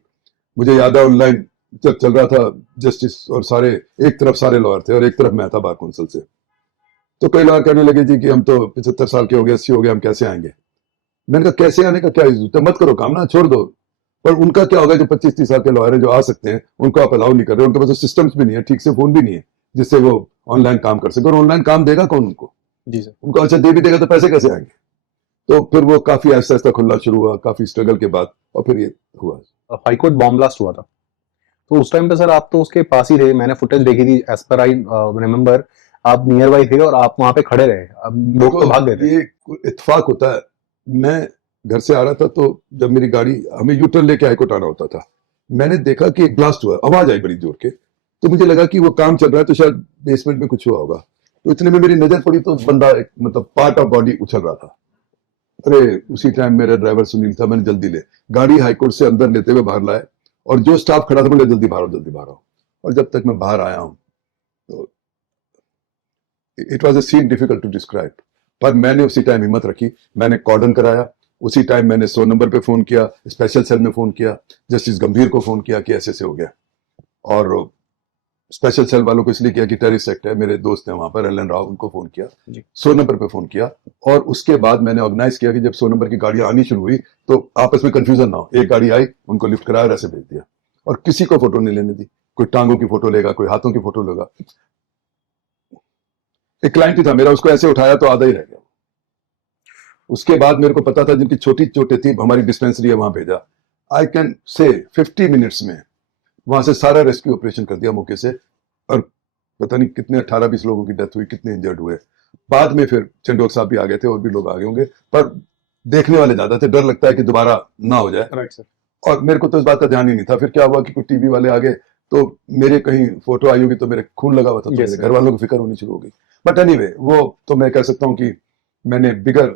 मुझे याद है ऑनलाइन जब चल रहा था जस्टिस, और सारे एक तरफ सारे लॉयर थे और एक तरफ मैं था बार काउंसिल से, तो कई लोग कहने लगे जी कि हम तो 75 साल के हो गए, 80 हो गए, हम कैसे आएंगे। मैंने कहा कैसे आने का क्या जरूरत है, मत करो काम ना, छोड़ दो। पर उनका क्या होगा, जो 25-30 साल के लॉयर हैं जो आ सकते हैं, उनको आप अलाउ नहीं कर रहे, उनके पास सिस्टम्स भी नहीं है, ठीक से फोन भी नहीं है जिससे वो ऑनलाइन काम कर सके। और ऑनलाइन काम देगा कौन उनको? जी सर। उनको अच्छा दे भी देगा तो पैसे कैसे आएंगे? तो फिर वो काफी आहिस्ता आहिस्ता खुलना शुरू हुआ, काफी स्ट्रगल के बाद, और फिर ये हुआ। हाईकोर्ट बॉम्ब ब्लास्ट हुआ था, तो उस टाइम पे सर आप तो उसके पास ही थे, मैंने फुटेज देखी थी, एज पर आई रिमेम्बर आप नियर बाई थे और आप वहां पे खड़े रहे, अब लोग तो भाग गए थे। ये इत्तेफाक होता है, मैं घर से आ रहा था तो जब मेरी गाड़ी, हमें यू टर्न लेके हाईकोर्ट आना होता था, मैंने देखा कि एक ब्लास्ट हुआ, आवाज आई बड़ी जोर के, तो मुझे लगा कि वो काम चल रहा है तो शायद बेसमेंट में कुछ हुआ होगा। तो इतने में मेरी नजर पड़ी तो बंदा एक मतलब पार्ट ऑफ बॉडी उछल रहा था। अरे उसी टाइम मेरा ड्राइवर सुनील था, मैंने जल्दी ले गाड़ी हाईकोर्ट से अंदर लेते हुए बाहर लाए, और जो स्टाफ खड़ा था बोले जल्दी बाहर आओ, जल्दी बाहर आओ। और जब तक मैं बाहर आया हूं तो it was a scene difficult to describe. पर मैंने उसी टाइम हिम्मत रखी, मैंने कॉर्डन कराया, उसी टाइम मैंने 100 नंबर पे फोन किया, स्पेशल सेल में फोन किया, जस्टिस गंभीर को फोन किया कि ऐसे ऐसे हो गया। और स्पेशल सेल वालों को इसलिए किया कि टेररिस्ट एक्ट है, मेरे दोस्त हैं वहां पर एल एन राव, उनको फोन किया, 100 नंबर पे फोन किया। और उसके बाद मैंने ऑर्गेनाइज किया कि जब 100 नंबर की गाड़ियां आनी शुरू हुई तो आपस में कंफ्यूजन ना हो, एक गाड़ी आई, उनको लिफ्ट कराया और ऐसे भेज दिया, और किसी को फोटो नहीं लेने दी। कोई टांगों की फोटो लेगा, कोई हाथों की फोटो लेगा। एक क्लाइंट ही था मेरा, उसको ऐसे उठाया तो आधा ही रह गया। उसके बाद मेरे को पता था जिनकी छोटी चोटें थी, हमारी डिस्पेंसरी है वहां भेजा। आई कैन से 50 मिनट्स में वहां से सारा रेस्क्यू ऑपरेशन कर दिया मौके से, और पता नहीं कितने 18-20 लोगों की डेथ हुई, कितने इंजर्ड हुए। बाद में फिर चंडोक साहब भी आ गए थे, और भी लोग आ गए होंगे, पर देखने वाले ज्यादा थे, डर लगता है कि दोबारा ना हो जाए। Right sir. और मेरे को तो इस बात का ध्यान ही नहीं था। फिर क्या हुआ कि कुछ टीवी वाले आ गए, तो मेरे कहीं फोटो आई होगी तो मेरे खून लगा हुआ था, तो Yes, मेरे sir. घर वालों को फिक्र होनी शुरू हो गई। बट एनीवे, वो तो मैं कह सकता हूँ कि मैंने bigger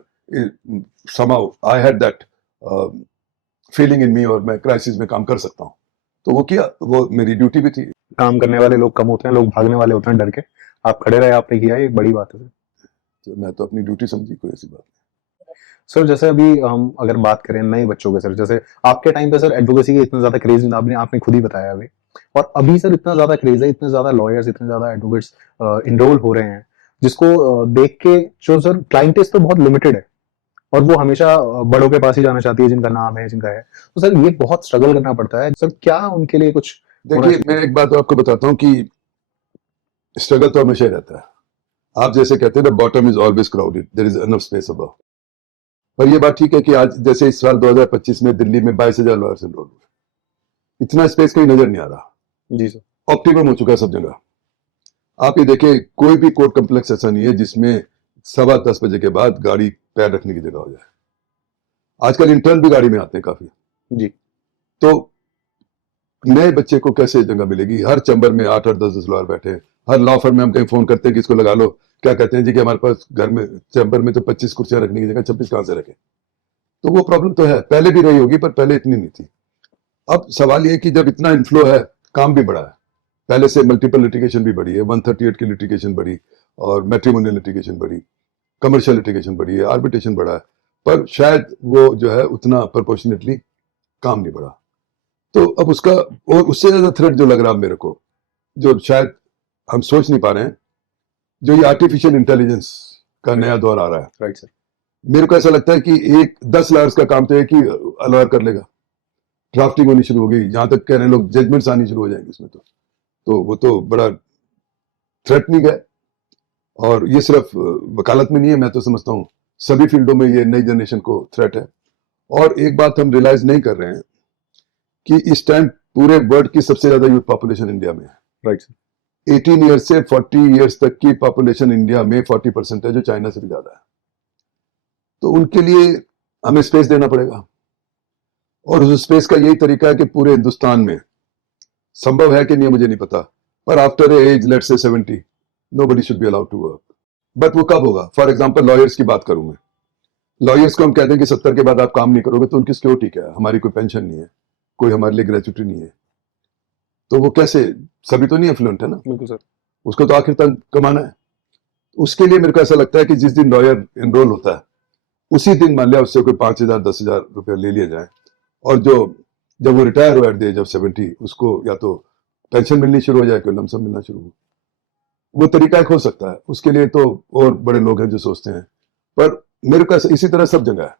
somehow I had that feeling in me, और मैं क्राइसिस में काम कर सकता हूँ, तो वो किया, वो मेरी ड्यूटी भी थी। काम करने वाले लोग कम होते हैं, लोग भागने वाले होते हैं डर के, आप खड़े रहे, आपने किया, ये बड़ी बात है सर। तो मैं तो अपनी ड्यूटी समझी, कोई ऐसी बात सर जैसे अभी हम अगर बात करें नए बच्चों के, सर जैसे आपके टाइम पे सर एडवोकेसी का इतना ज्यादा क्रेज, आपने आपने खुद ही बताया अभी, और अभी सर इतना ज्यादा क्रेज है, इतने ज्यादा लॉयर्स, इतने ज्यादा एडवोकेट्स इनरोल हो रहे हैं, जिसको देख के जो सर क्लाइंटेज तो बहुत लिमिटेड है, और वो हमेशा बड़ों के पास ही जाना चाहती है जिनका नाम है, जिनका है, तो सर ये बहुत स्ट्रगल करना पड़ता है सर, क्या उनके लिए कुछ है। देखिए, मैं एक बात आपको बताता हूँ कि स्ट्रगल तो हमेशा ही रहता है। आप जैसे कहते हैं ना, bottom is always crowded, there is enough space above. पर ये बात ठीक है कि आज जैसे इस साल 2025 में दिल्ली में 22,000 लॉयर्स एनरोल हुए, इतना स्पेस कहीं नजर नहीं आ रहा। जी सर। ऑप्टिमम हो चुका है सब जगह। आप ये देखिए, कोई भी कोर्ट कम्प्लेक्स ऐसा नहीं है जिसमें 10:15 बजे के बाद गाड़ी पैर रखने की जगह हो जाए। आजकल इंटर्न भी गाड़ी में आते हैं काफी। जी। तो नए बच्चे को कैसे जगह मिलेगी? हर चैम्बर में 8-8, 10-10 लॉयर बैठे हैं। हर लॉ फर्म में हम कहीं फोन करते हैं कि इसको लगा लो, क्या कहते हैं जी कि हमारे पास घर में चैम्बर में तो 25 कुर्सियां रखने की जगह 26 कहां से रखें? तो वो प्रॉब्लम तो है, पहले भी रही होगी, पर पहले इतनी नहीं थी। अब सवाल ये है कि जब इतना इन्फ्लो है, काम भी बढ़ा है, पहले से मल्टीपल लिटिगेशन भी बढ़ी है, 138 की लिटिगेशन बढ़ी, और मैट्रिमोनियल लिटिगेशन बढ़ी, कमर्शियल लिटिगेशन बढ़ी है, आर्बिट्रेशन बढ़ा है, पर शायद वो जो है उतना प्रोपोर्शनेटली काम नहीं बढ़ा। तो अब उसका, और उससे ज्यादा थ्रेट जो लग रहा है मेरे को, जो शायद हम सोच नहीं पा रहे हैं, जो ये आर्टिफिशियल इंटेलिजेंस का नया दौर आ रहा है। Right sir. मेरे को ऐसा लगता है कि 10 लॉयर्स का काम तो है कि लॉयर कर लेगा। ड्राफ्टिंग होनी शुरू हो गई, जहां तक कह रहे हैं लोग, जजमेंट्स आनी शुरू हो जाएंगे इसमें। तो वो तो बड़ा थ्रेटनिंग है। और ये सिर्फ वकालत में नहीं है, मैं तो समझता हूँ सभी फील्डों में ये नई जनरेशन को थ्रेट है। और एक बात हम रियलाइज नहीं कर रहे हैं कि इस टाइम पूरे वर्ल्ड की सबसे ज्यादा यूथ पॉपुलेशन इंडिया में है। Right sir. 18 ईयर्स से 40 ईयर्स तक की पॉपुलेशन इंडिया में 40% है, जो चाइना से भी ज्यादा है। तो उनके लिए हमें स्पेस देना पड़ेगा, और उस स्पेस का यही तरीका है कि पूरे हिंदुस्तान में, संभव है कि नहीं मुझे नहीं पता, पर after as let's say 70 nobody should be allowed to work. But वो कब होगा? फॉर एग्जांपल लॉयर्स की बात करूं मैं, लॉयर्स को हम कहते हैं कि 70 के बाद आप काम नहीं करोगे, तो उनकी सिक्योरिटी क्या है? हमारी कोई पेंशन नहीं है, कोई हमारे लिए ग्रेचुटी नहीं है, तो वो कैसे? सभी तो नहीं एफ्लुएंट है ना, बिल्कुल सर। उसको तो आखिर तक कमाना है। उसके लिए मेरे को ऐसा लगता है कि जिस दिन लॉयर एनरोल होता है, उसी दिन मान लिया उससे कोई 5,000 10,000 रुपया ले लिया जाए, और जो जब वो रिटायर हो एट द एज ऑफ 70, उसको या तो पेंशन मिलनी शुरू हो जाए, कोई लमसम मिलना शुरू हो। वो तरीका एक हो सकता है, उसके लिए तो और बड़े लोग हैं जो सोचते हैं, पर मेरे को इसी तरह सब जगह है,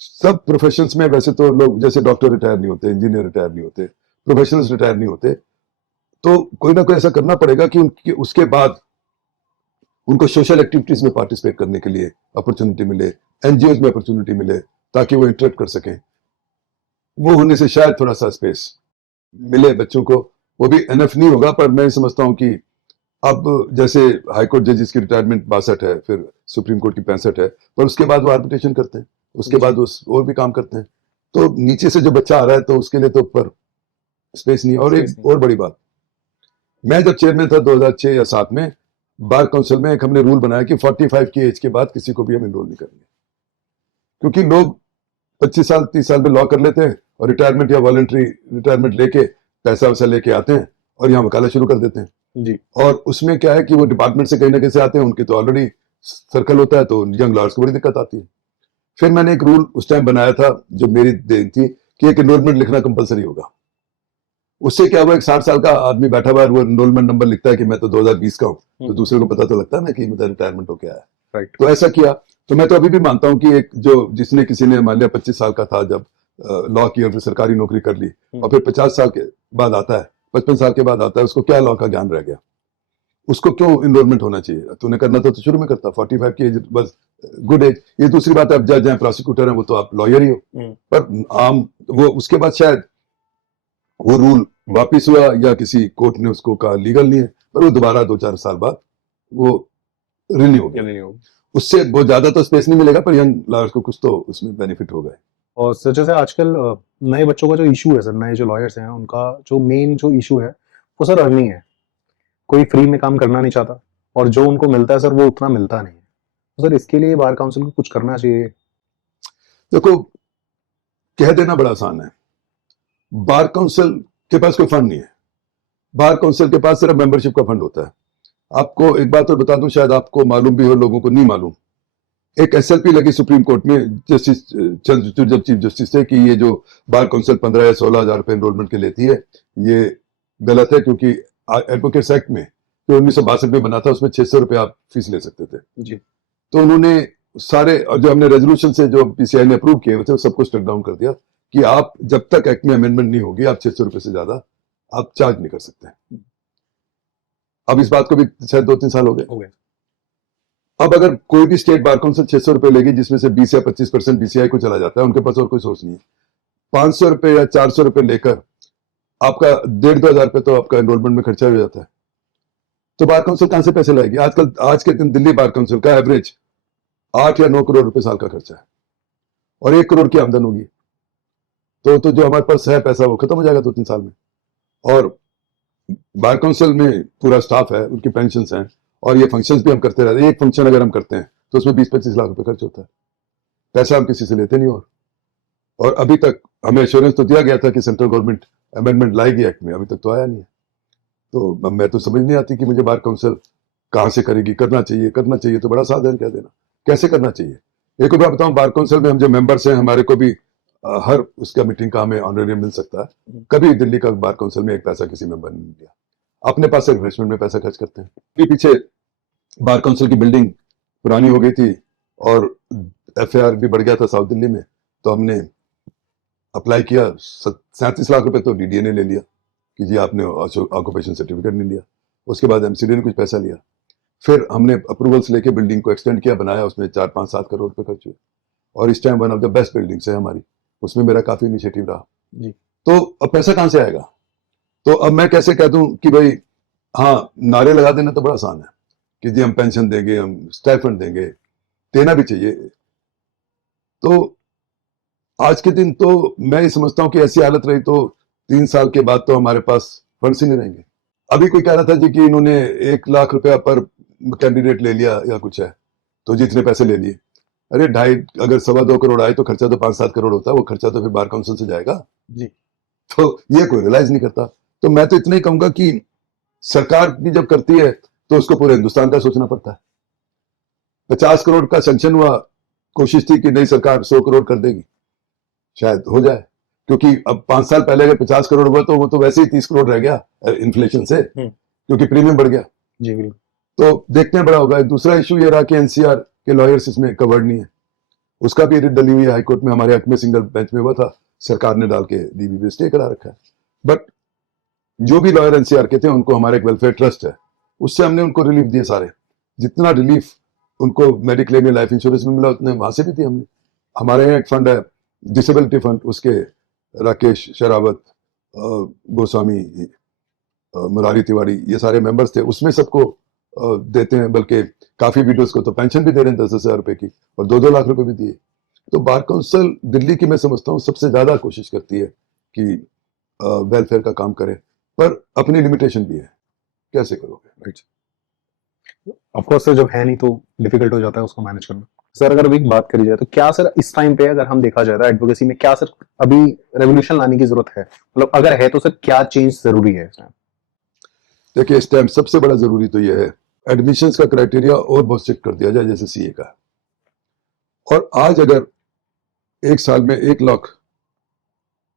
सब प्रोफेशंस में वैसे तो लोग जैसे डॉक्टर रिटायर नहीं होते, इंजीनियर रिटायर नहीं होते, प्रोफेशनल्स रिटायर नहीं होते, तो कोई ना कोई ऐसा करना पड़ेगा कि उनकी उसके बाद उनको सोशल एक्टिविटीज में पार्टिसिपेट करने के लिए अपॉर्चुनिटी मिले, एनजीओ में अपॉर्चुनिटी मिले, ताकि वो इंटरेक्ट कर सकें। वो होने से शायद थोड़ा सा स्पेस मिले बच्चों को। वो भी एनएफ नहीं होगा, पर मैं समझता हूं कि अब जैसे हाईकोर्ट जजेस की रिटायरमेंट 62 है, फिर सुप्रीम कोर्ट की 65 है, पर उसके बाद वो आर्बिट्रेशन करते हैं, उसके बाद उस और भी काम करते हैं, तो नीचे से जो बच्चा आ रहा है तो उसके लिए तो ऊपर स्पेस नहीं। और एक और बड़ी बात, मैं जब चेयरमैन था 2006 या 7 में, बार काउंसिल में एक हमने रूल बनाया कि 45 की एज के बाद किसी को भी हम एनरोल नहीं करेंगे, क्योंकि लोग 25 साल 30 साल में लॉ कर लेते हैं और रिटायरमेंट या वॉलंटरी रिटायरमेंट लेके पैसा वैसा लेके आते हैं और यहाँ वकालत शुरू कर देते हैं जी। और उसमें क्या है कि वो डिपार्टमेंट से कहीं ना कहीं से आते हैं, उनके तो ऑलरेडी सर्कल होता है, तो यंग लॉयर्स को बड़ी दिक्कत आती है। फिर मैंने एक रूल उस टाइम बनाया था, जो मेरी देन थी, कि एक एनरोलमेंट लिखना कंपलसरी होगा। उससे क्या हुआ, एक 60 साल का आदमी बैठा हुआ है, वो एनरोलमेंट नंबर लिखता है कि मैं तो 2020 का हूँ, तो दूसरे को पता तो लगता है ना कि मेरा रिटायरमेंट हो गया है। राइट। तो ऐसा किया। तो मैं तो अभी भी मानता हूं कि एक जो जिसने किसी ने मान लिया 25 साल का था जब लॉ की और फिर सरकारी नौकरी कर ली, और फिर 50 साल के बाद आता है, 55 साल के बाद आता है, उसको क्या लॉ का ज्ञान रह गया? उसको क्यों इनरोलमेंट होना चाहिए? तूने करना था तो शुरू में करता। 45 की एज बस गुड एज। ये दूसरी बात है, अब जज हैं, प्रोसिक्यूटर हैं, वो तो आप लॉयर ही हो, पर आम वो उसके बाद शायद वो रूल वापिस हुआ या किसी कोर्ट ने उसको कहा लीगल नहीं है, पर वो दोबारा 2-4 साल बाद वो रिन्यू हो गया। उससे बहुत ज्यादा तो स्पेस नहीं मिलेगा, पर यंग लॉयर्स को कुछ तो उसमें बेनिफिट हो गए। और सर जैसे आजकल नए बच्चों का जो इशू है सर, नए जो लॉयर्स हैं उनका जो मेन जो इशू है वो सर अर्निंग है। कोई फ्री में काम करना नहीं चाहता और जो उनको मिलता है सर वो उतना मिलता नहीं है। तो सर इसके लिए बार काउंसिल को कुछ करना चाहिए। देखो, कह देना बड़ा आसान है, बार काउंसिल के पास कोई फंड नहीं है। बार काउंसिल के पास सिर्फ मेंबरशिप का फंड होता है। आपको एक बात और बता दूं, शायद आपको मालूम भी हो, लोगों को नहीं मालूम। एक एसएलपी लगी सुप्रीम कोर्ट में जस्टिस चंद्रचूड़ जब चीफ जस्टिस थे, कि ये जो बार काउंसिल 15 या 16 हजार रुपए एनरोलमेंट के लेती है, ये गलत है, क्योंकि एडवोकेट्स एक्ट में जो 1962 में बना था, उसमें 600 रुपए आप फीस ले सकते थे जी। तो उन्होंने सारे, और जो हमने रेजोल्यूशन से जो पीसीआई ने अप्रूव किए थे, सबको स्टक डाउन कर दिया कि आप जब तक एक्ट में अमेंडमेंट नहीं होगी, आप 600 रुपए से ज्यादा आप चार्ज नहीं कर सकते। अब इस बात को भी शायद 2-3 साल हो गए। अब अगर कोई भी स्टेट बार काउंसिल 600 रुपए लेगी, जिसमें से 20 या 25% बीसीआई को चला जाता है, उनके पास और कोई सोर्स नहीं है। 500 रुपए या 400 रुपए लेकर आपका 1,500-2 हजार रुपए तो आपका एनरोलमेंट में खर्चा हो जाता है। तो बार काउंसिल कहां से पैसे लाएगी? आजकल आज के दिन दिल्ली बार काउंसिल का एवरेज 8 या 9 करोड़ रुपए साल का खर्चा है और 1 करोड़ की आमदन होगी, तो जो हमारे पास है पैसा वो खत्म हो जाएगा 2-3 साल में। और बार काउंसिल में पूरा स्टाफ है, उनकी पेंशन हैं, और ये फंक्शंस भी हम करते रहते हैं। एक फंक्शन अगर हम करते हैं तो उसमें 20-25 लाख रुपए खर्च होता है। पैसा हम किसी से लेते नहीं। और अभी तक हमें एश्योरेंस तो दिया गया था कि सेंट्रल गवर्नमेंट अमेंडमेंट लाएगी एक्ट में, अभी तक तो आया नहीं है। तो मैं तो समझ नहीं आती कि मुझे बार काउंसिल कहां से करेगी। करना चाहिए तो बड़ा साधन कह देना, कैसे करना चाहिए। एक बात बताऊं, बार काउंसिल में हम जो मेंबर्स हैं, हमारे को भी हर उसका मीटिंग का हमें ऑनरेरियम मिल सकता है। कभी दिल्ली का बार काउंसिल में एक पैसा किसी मेंबर ने नहीं दिया, अपने पास से रिफ्रेशमेंट में पैसा खर्च करते हैं। पीछे बार काउंसिल की बिल्डिंग पुरानी हो गई थी और एफआईआर भी बढ़ गया था साउथ दिल्ली में, तो हमने अप्लाई किया, 37 लाख रुपए तो डीडीए ने ले लिया कि जी आपने ऑक्यूपेशन सर्टिफिकेट नहीं लिया। उसके बाद एमसीडी ने कुछ पैसा लिया, फिर हमने अप्रूवल्स लेके बिल्डिंग को एक्सटेंड किया, बनाया, उसमें 4-5-7 करोड़ रुपए खर्च हुए, और इस time one of the best buildings है हमारी। उसमें मेरा काफी इनिशिएटिव रहा जी। तो अब पैसा कहां से आएगा? तो अब मैं कैसे कह दूं कि भाई हाँ, नारे लगा देना तो बड़ा आसान है कि जी हम पेंशन देंगे, हम स्टाइपेंड देंगे, देना भी चाहिए। तो आज के दिन तो मैं ये समझता हूं कि ऐसी हालत रही तो 3 साल के बाद तो हमारे पास फंड्स ही नहीं रहेंगे। अभी कोई कह रहा था जी कि इन्होंने 1 लाख रुपया पर कैंडिडेट ले लिया या कुछ है, तो जितने पैसे ले लिए। अरे अगर 2.25 करोड़ आए तो खर्चा तो 5-7 करोड़ होता है, वो खर्चा तो फिर बार काउंसिल से जाएगा जी। तो ये कोई रियलाइज नहीं करता। तो मैं तो इतना ही कहूंगा कि सरकार भी जब करती है तो उसको पूरे हिंदुस्तान का सोचना पड़ता है। 50 करोड़ का सैंक्शन हुआ, कोशिश थी कि नई सरकार 100 करोड़ कर देगी, शायद हो जाए, क्योंकि अब 5 साल पहले अगर 50 करोड़ हुआ तो वो तो वैसे ही 30 करोड़ रह गया इन्फ्लेशन से, क्योंकि प्रीमियम बढ़ गया। जी बिल्कुल। तो देखते हैं बड़ा होगा। दूसरा इशू ये रहा कि एनसीआर के लॉयर्स इसमें कवर्ड नहीं है, उसका भी रिट डली हुई है हाईकोर्ट में, हमारे हक में सिंगल बेंच में हुआ था, सरकार ने डाल के डीबी पे स्टे करा रखा है। बट जो भी लॉयर एनसीआर के थे उनको हमारे एक वेलफेयर ट्रस्ट है, उससे हमने उनको रिलीफ दिए सारे, जितना रिलीफ उनको मेडिक्लेम या लाइफ इंश्योरेंस में मिला उतने वहां से भी दिए हमने। हमारे यहाँ एक फंड है डिसेबिलिटी फंड, उसके राकेश शेरावत, गोस्वामी, मुरारी तिवारी, ये सारे मेंबर्स थे, उसमें सबको देते हैं। बल्कि काफी वीडियोस को तो पेंशन भी दे रहे हैं 10,000 रुपए की, और 2-2 लाख रुपए भी दिए। तो बार काउंसिल दिल्ली की मैं समझता हूँ सबसे ज्यादा कोशिश करती है कि वेलफेयर का काम करे, पर अपनी लिमिटेशन भी है, कैसे करोगे, राइट। ऑफकोर्स सर, जब है नहीं तो डिफिकल्ट हो जाता है उसको मैनेज करना। सर अगर अभी बात करी जाए तो क्या सर इस टाइम पे अगर हम देखा जाए तो एडवोकेसी में क्या सर अभी रेवोल्यूशन लाने की जरूरत है, मतलब अगर है तो सर क्या चेंज जरूरी है इस टाइम? देखिए इस टाइम सबसे बड़ा जरूरी तो यह है एडमिशंस का क्राइटेरिया और बहुत स्ट्रिक्ट कर दिया जाए, जैसे सीए का। और आज अगर एक साल में 1 लाख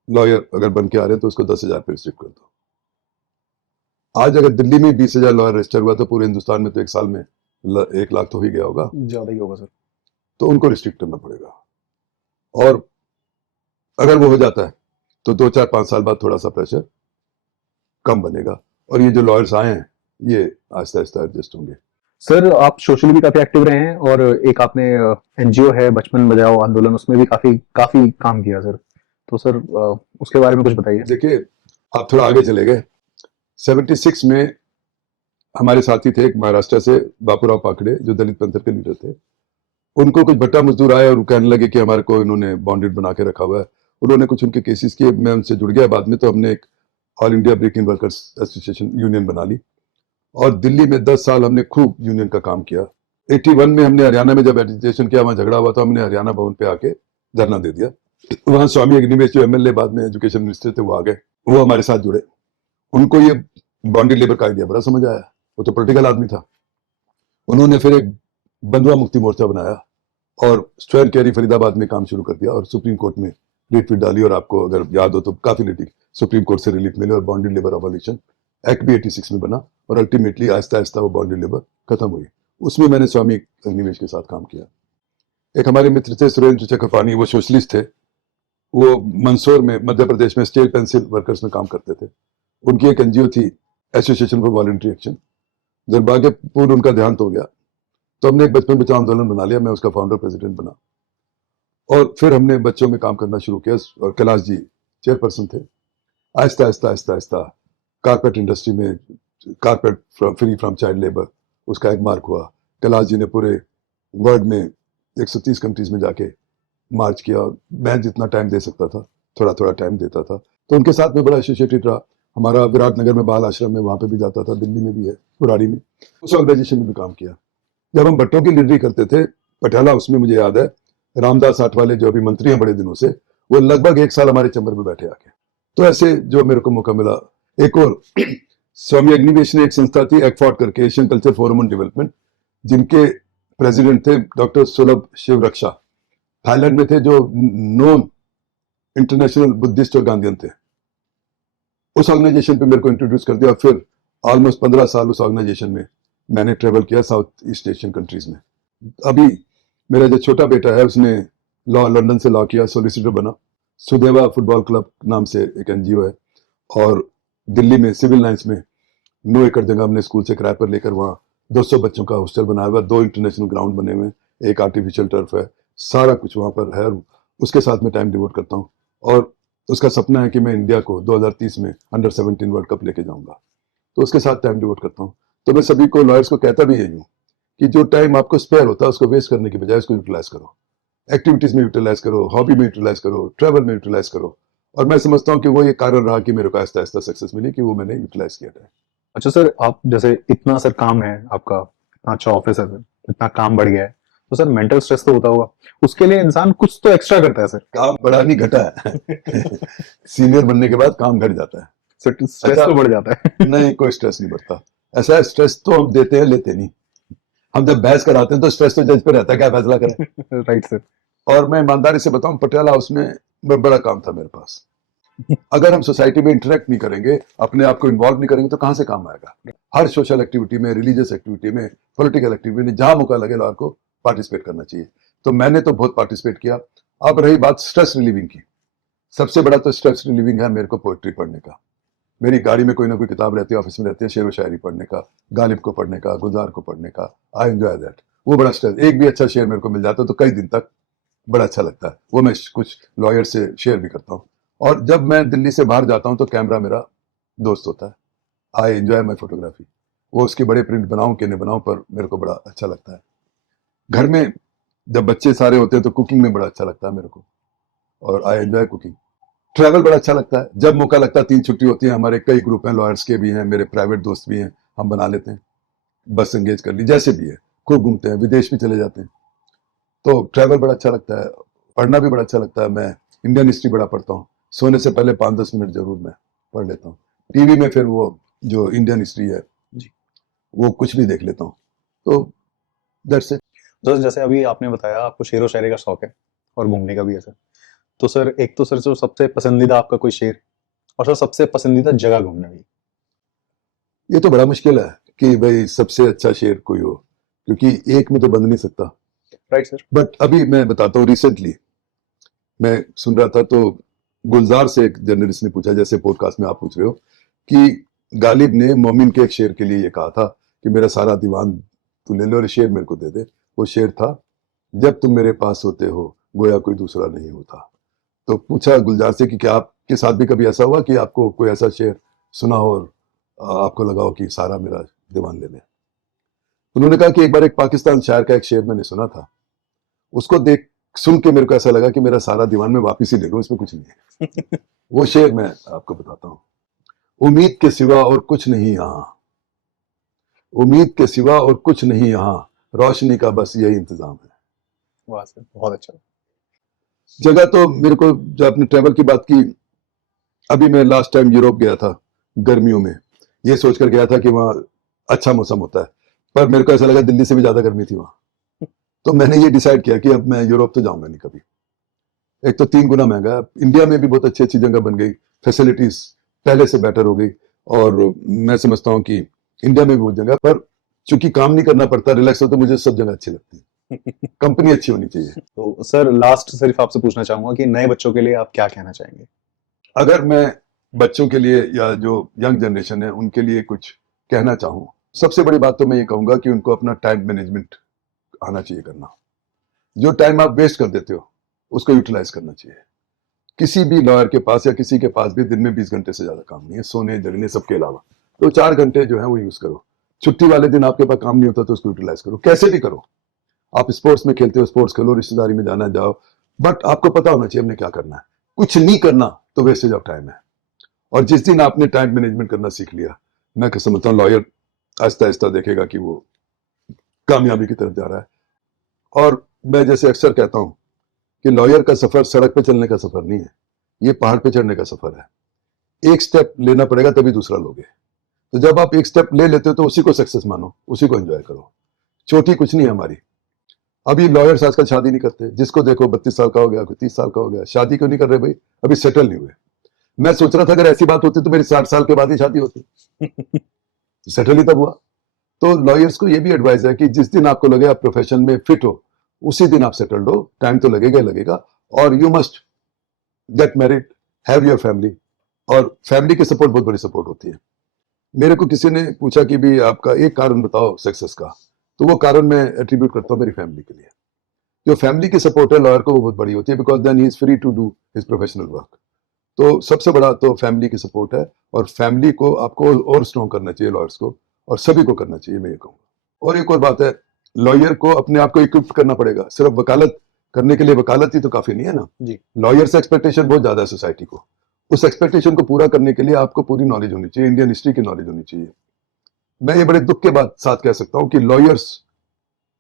लॉयर अगर बन के आ रहे हैं तो उसको 10,000 पे रिस्ट्रिक्ट कर दो। आज अगर दिल्ली में 20,000 लॉयर रजिस्टर हुआ तो पूरे हिंदुस्तान में तो एक साल में 1 लाख तो ही गया होगा, ज्यादा ही होगा सर। तो उनको रिस्ट्रिक्ट करना पड़ेगा। और अगर वो हो जाता है तो 2-4-5 साल बाद थोड़ा सा प्रेशर कम बनेगा, और ये जो लॉयर्स आए हैं ये आहिस्ता आहिस्ता एडजस्ट होंगे। सर आप सोशली भी काफी एक्टिव रहे हैं और एक आपने एनजीओ है बचपन बचाओ आंदोलन, उसमें भी काफी काफी काम किया सर। तो सर उसके बारे में कुछ बताइए। देखिए आप थोड़ा आगे चले गए, 76 में हमारे साथी थे एक महाराष्ट्र से, बापूराव पाकड़े, जो दलित पंथर के लीडर थे। उनको कुछ भट्टा मजदूर आए और कहने लगे कि हमारे को इन्होंने बॉन्डेड बना के रखा हुआ है। उन्होंने कुछ उनके केसेस किए, मैं उनसे जुड़ गया बाद में, तो हमने एक all India breaking workers association union बना ली, और दिल्ली में 10 साल हमने खूब यूनियन का काम किया। 81 में हमने हरियाणा में जब एजिटेशन किया, वहां झगड़ा हुआ, तो हमने हरियाणा भवन पे आके धरना दे दिया। वहां स्वामी अग्निवेश जो एमएलए बाद में एजुकेशन मिनिस्टर थे वो आ गए, वो हमारे साथ जुड़े। उनको ये बॉन्डेड लेबर का आइडिया बड़ा समझ आया, वो तो पॉलिटिकल आदमी था। उन्होंने फिर एक बंधुआ मुक्ति मोर्चा बनाया और स्क्वायर कैरी फरीदाबाद में काम शुरू कर दिया, और सुप्रीम कोर्ट में रिट डाली, और आपको अगर याद हो तो काफी लिटिग सुप्रीम कोर्ट से रिलीफ मिले, और बॉन्डेड लेबर अबॉलिशन एक्ट भी 86 में बना, और अल्टीमेटली आहिस्ता आहिस्ता वो बॉन्डेड लेबर खत्म हुई। उसमें मैंने स्वामी अग्निवेश के साथ काम किया। एक हमारे मित्र थे सुरेंद्र चक्रपाणी, वो सोशलिस्ट थे, वो मंदसौर में मध्य प्रदेश में स्टील पेंसिल वर्कर्स में काम करते थे। उनकी एक एनजीओ थी एसोसिएशन फॉर वॉलंटरी एक्शन। दुर्भाग्यपूर्ण उनका देहांत हो गया, तो हमने एक बचपन बचाओ आंदोलन बना लिया, मैं उसका फाउंडर प्रेसिडेंट बना, और फिर हमने बच्चों में काम करना शुरू किया, और कैलाश जी चेयरपर्सन थे। आहिस्ता आहिस्ता आहिस्ता आहिस्ता कारपेट इंडस्ट्री में carpet free from child labour, उसका एक मार्क हुआ। कैलाश जी ने पूरे वर्ल्ड में 130 कंट्रीज में जाके मार्च किया। मैं जितना टाइम दे सकता था थोड़ा थोड़ा टाइम देता था, तो उनके साथ में बड़ा एसोसिएटेड रहा। हमारा विराटनगर में बाल आश्रम है, वहां पे भी जाता था, दिल्ली में भी है, पुरानी में, उस ऑर्गेनाइजेशन में भी काम किया। जब हम भट्टों की लीडरी करते थे पटियाला, उसमें मुझे याद है रामदास आठवाले जो अभी मंत्री हैं बड़े दिनों से, वो लगभग 1 साल हमारे चैम्बर में बैठे आके। तो ऐसे जो मेरे को मौका मिला। एक और स्वामी अग्निवेश ने एक संस्था थी एक्फॉर्ड करके, Asian culture forum on development, जिनके प्रेसिडेंट थे डॉक्टर सुलभ शिव रक्षा, थाईलैंड में थे, जो नॉन इंटरनेशनल बुद्धिस्ट और गांधीयन थे। उस ऑर्गेनाइजेशन पे मेरे को इंट्रोड्यूस कर दिया। फिर ऑलमोस्ट 15 साल उस ऑर्गेनाइजेशन में मैंने ट्रेवल किया साउथ ईस्ट एशियन कंट्रीज में। अभी मेरा जो छोटा बेटा है उसने लॉ लंदन से लॉ किया, सॉलिसिटर बना। सुदेवा फुटबॉल क्लब नाम से एक एनजीओ है, और दिल्ली में सिविल लाइंस में 9 एकड़ जगह हमने स्कूल से किराए पर लेकर वहाँ 200 बच्चों का हॉस्टल बनाया हुआ, 2 इंटरनेशनल ग्राउंड बने हुए, एक आर्टिफिशियल टर्फ है, सारा कुछ वहाँ पर है। उसके साथ में टाइम डिवोट करता हूँ, और उसका सपना है कि मैं इंडिया को 2030 में अंडर 17 वर्ल्ड कप लेके जाऊंगा, तो उसके साथ टाइम डिवोट करता हूँ। तो मैं सभी को लॉयर्स को कहता भी यही हूँ कि जो टाइम आपको स्पेयर होता है उसको वेस्ट करने की बजाय उसको यूटिलाइज करो, एक्टिविटीज में यूटिलाइज करो, हॉबी में यूटिलाइज करो, ट्रैवल में यूटिलाइज करो। और मैं समझता हूँ कि वो ये कारण रहा कि मेरे को आहिस्ता आहिस्ता सक्सेस मिली, कि वो मैंने यूटिलाइज किया था। अच्छा सर, आप जैसे इतना सर काम है आपका, इतना अच्छा ऑफिस है सर, इतना काम बढ़ गया है, तो सर मेंटल स्ट्रेस तो होता होगा, उसके लिए इंसान कुछ तो एक्स्ट्रा करता है सर। काम बढ़ा नहीं घटा है सीनियर बनने के बाद काम घट जाता है, सर स्ट्रेस तो बढ़ जाता है। नहीं कोई स्ट्रेस नहीं बढ़ता। ऐसा है, स्ट्रेस तो हम देते हैं लेते नहीं। हम जब बहस कराते हैं तो स्ट्रेस तो जज पे रहता है, क्या फैसला करें। Right sir. और मैं ईमानदारी से बताऊं, पटियाला हाउस में बड़ा काम था मेरे पास, अगर हम सोसाइटी में इंटरेक्ट नहीं करेंगे, अपने आप को इन्वॉल्व नहीं करेंगे, तो कहाँ से काम आएगा? हर सोशल एक्टिविटी में, रिलीजियस एक्टिविटी में, पॉलिटिकल एक्टिविटी में, जहां मौका लगे लॉयर को पार्टिसिपेट करना चाहिए। तो मैंने तो बहुत पार्टिसिपेट किया। अब रही बात स्ट्रेस रिलीविंग की, सबसे बड़ा तो स्ट्रेस रिलीविंग है मेरे को पोइट्री पढ़ने का। मेरी गाड़ी में कोई ना कोई किताब रहती है, ऑफिस में रहती है, शेर व शायरी पढ़ने का, गालिब को पढ़ने का, गुलजार को पढ़ने का। I enjoy that. वो बड़ा स्ट्रेस, एक भी अच्छा शेर मेरे को मिल जाता है तो कई दिन तक बड़ा अच्छा लगता है। वो मैं कुछ लॉयर से शेयर भी करता हूँ। और जब मैं दिल्ली से बाहर जाता हूँ तो कैमरा मेरा दोस्त होता है। I enjoy my photography. वो उसके बड़े प्रिंट बनाऊं कि नहीं बनाऊं, पर मेरे को बड़ा अच्छा लगता है। घर में जब बच्चे सारे होते हैं तो कुकिंग में बड़ा अच्छा लगता है मेरे को, और आई एंजॉय कुकिंग। ट्रैवल बड़ा अच्छा लगता है, जब मौका लगता है, 3 छुट्टी होती है, हमारे कई ग्रुप हैं, लॉयर्स के भी हैं, मेरे प्राइवेट दोस्त भी हैं, हम बना लेते हैं, बस एंगेज कर ली, जैसे भी है, खूब घूमते हैं, विदेश भी चले जाते हैं। तो ट्रैवल बड़ा अच्छा लगता है, पढ़ना भी बड़ा अच्छा लगता है। मैं इंडियन हिस्ट्री बड़ा पढ़ता हूँ, सोने से पहले 5-10 मिनट जरूर मैं पढ़ लेता हूँ। टीवी में फिर वो जो इंडियन हिस्ट्री है जी। वो कुछ भी देख लेता हूँ। तो दैट्स इट। तो जैसे अभी आपने बताया आपको शेर व शायरी का शौक है और घूमने का भी है सर, तो सर एक तो सर जो सबसे पसंदीदा आपका कोई शेर, और सर सबसे पसंदीदा जगह घूमने की। ये तो बड़ा मुश्किल है कि भाई सबसे अच्छा शेर कोई हो, क्योंकि एक में तो बंद नहीं सकता। Right sir. बट अभी मैं बताता हूँ, रिसेंटली मैं सुन रहा था तो गुलजार से एक जर्नलिस्ट ने पूछा, जैसे पॉडकास्ट में आप पूछ रहे हो, कि गालिब ने मोमिन के एक शेर के लिए ये कहा था कि मेरा सारा दीवान तू ले लो और शेर मेरे को दे दे। वो शेर था, जब तुम मेरे पास होते हो गोया कोई दूसरा नहीं होता। तो पूछा गुलजार से कि क्या आपके साथ भी कभी ऐसा हुआ कि आपको कोई ऐसा शेर सुना हो और आपको लगा हो कि सारा मेरा दीवान ले ले? उन्होंने कहा कि एक बार एक पाकिस्तान शायर का एक शेर मैंने सुना था, उसको देख सुन के मेरे को ऐसा लगा कि मेरा सारा दीवान मैं वापिस ही ले लूं, इसमें कुछ नहीं है। वो शेर मैं आपको बताता हूँ। उम्मीद के सिवा और कुछ नहीं यहाँ, उम्मीद के सिवा और कुछ नहीं यहाँ, रोशनी का बस यही इंतजाम है। वाह सर, बहुत अच्छा। जगह तो मेरे को, जो आपने ट्रेवल की बात की, अभी मैं लास्ट टाइम यूरोप गया था गर्मियों में, ये सोचकर गया था कि वहाँ अच्छा मौसम होता है, पर मेरे को ऐसा लगा दिल्ली से भी ज्यादा गर्मी थी वहाँ। तो मैंने ये डिसाइड किया कि अब मैं यूरोप तो जाऊंगा नहीं कभी। एक तो 3 गुना महंगा है, इंडिया में भी बहुत अच्छी अच्छी जगह बन गई, फैसिलिटीज पहले से बेटर हो गई, और मैं समझता हूँ कि इंडिया में भी बहुत जगह, पर चूंकि काम नहीं करना पड़ता, रिलैक्स हो, तो मुझे सब जगह अच्छी लगती है। कंपनी अच्छी होनी चाहिए। तो सर लास्ट सिर्फ आपसे पूछना चाहूंगा कि नए बच्चों के लिए आप क्या कहना चाहेंगे। अगर मैं बच्चों के लिए या जो यंग जनरेशन है उनके लिए कुछ कहना चाहूँ, सबसे बड़ी बात तो मैं ये कहूंगा कि उनको अपना टाइम मैनेजमेंट आना चाहिए करना। जो टाइम आप वेस्ट कर देते हो उसको यूटिलाइज करना चाहिए। किसी भी लॉयर के पास या किसी के पास भी दिन में 20 घंटे से ज्यादा काम नहीं है, सोने जगने सबके अलावा। तो 4 घंटे जो है वो यूज करो। छुट्टी वाले दिन आपके पास काम नहीं होता तो उसको यूटिलाइज करो, कैसे भी करो। आप स्पोर्ट्स में खेलते हो, स्पोर्ट्स खेलो, रिश्तेदारी में जाना जाओ, बट आपको पता होना चाहिए हमने क्या करना है। कुछ नहीं करना तो वेस्टेज ऑफ टाइम है। और जिस दिन आपने टाइम मैनेजमेंट करना सीख लिया, मैं समझता हूँ लॉयर आहिस्ता आहिस्ता देखेगा कि वो कामयाबी की तरफ जा रहा है। और मैं जैसे अक्सर कहता हूँ कि लॉयर का सफर सड़क पे चलने का सफर नहीं है, ये पहाड़ पे चढ़ने का सफर है। एक स्टेप लेना पड़ेगा तभी दूसरा लोगे। तो जब आप एक स्टेप ले लेते हो तो उसी को सक्सेस मानो, उसी को एंजॉय करो। चोटी कुछ नहीं है हमारी। अभी लॉयर्स आजकल शादी नहीं करते, जिसको देखो 32 साल का हो गया, कोई 30 साल का हो गया, शादी क्यों नहीं कर रहे भाई? अभी सेटल नहीं हुए। मैं सोच रहा था अगर ऐसी बात होती तो मेरी 60 साल के बाद ही शादी होती। सेटल ही तब हुआ। तो लॉयर्स को ये भी एडवाइस है कि जिस दिन आपको लगे आप प्रोफेशन में फिट हो, उसी दिन आप सेटल हो। टाइम तो लगेगा ही लगेगा, और you must get married, have your family. और फैमिली की सपोर्ट बहुत बड़ी सपोर्ट होती है। मेरे को किसी ने पूछा कि भी आपका एक कारण बताओ सक्सेस का, तो वो कारण मैं एट्रीब्यूट करता हूँ मेरी फैमिली के लिए। जो फैमिली की सपोर्ट है लॉयर को वो बहुत बड़ी होती है, because then he is free to do his professional work. तो सबसे बड़ा तो फैमिली की सपोर्ट है, और फैमिली को आपको और स्ट्रॉन्ग करना चाहिए लॉयर्स को, और सभी को करना चाहिए, मैं ये कहूँगा। और एक और बात है, लॉयर को अपने आप को इक्विप करना पड़ेगा। सिर्फ वकालत करने के लिए वकालत ही तो काफी नहीं है ना जी। लॉयर से एक्सपेक्टेशन बहुत ज्यादा है सोसाइटी को। उस एक्सपेक्टेशन को पूरा करने के लिए आपको पूरी नॉलेज होनी चाहिए, इंडियन हिस्ट्री की नॉलेज होनी चाहिए। मैं ये बड़े दुख के बाद साथ कह सकता हूँ कि लॉयर्स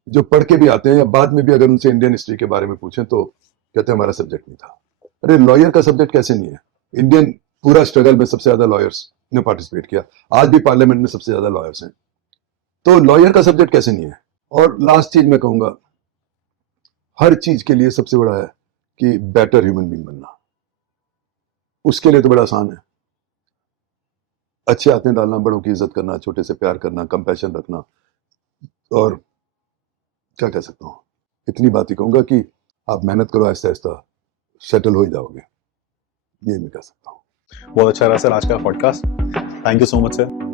जो पढ़ के भी आते हैं या बाद में भी अगर उनसे इंडियन हिस्ट्री के बारे में पूछें तो कहते हैं हमारा सब्जेक्ट नहीं था। अरे लॉयर का सब्जेक्ट कैसे नहीं है? इंडियन पूरा स्ट्रगल में सबसे ज्यादा लॉयर्स ने पार्टिसिपेट किया, आज भी पार्लियामेंट में सबसे ज्यादा लॉयर्स हैं। तो लॉयर का सब्जेक्ट कैसे नहीं है? और लास्ट चीज मैं कहूंगा, हर चीज के लिए सबसे बड़ा है कि बेटर ह्यूमन बीइंग बनना। उसके लिए तो बड़ा आसान है। अच्छे आते डालना, बड़ों की इज्जत करना, छोटे से प्यार करना, कंपैशन रखना, और क्या कह सकता हूँ, इतनी बात ही कहूंगा कि आप मेहनत करो, आहिस्ता आहिस्ता सेटल हो ही जाओगे, ये मैं कह सकता हूँ। बहुत अच्छा रहा सर आज का podcast. Thank you so much sir.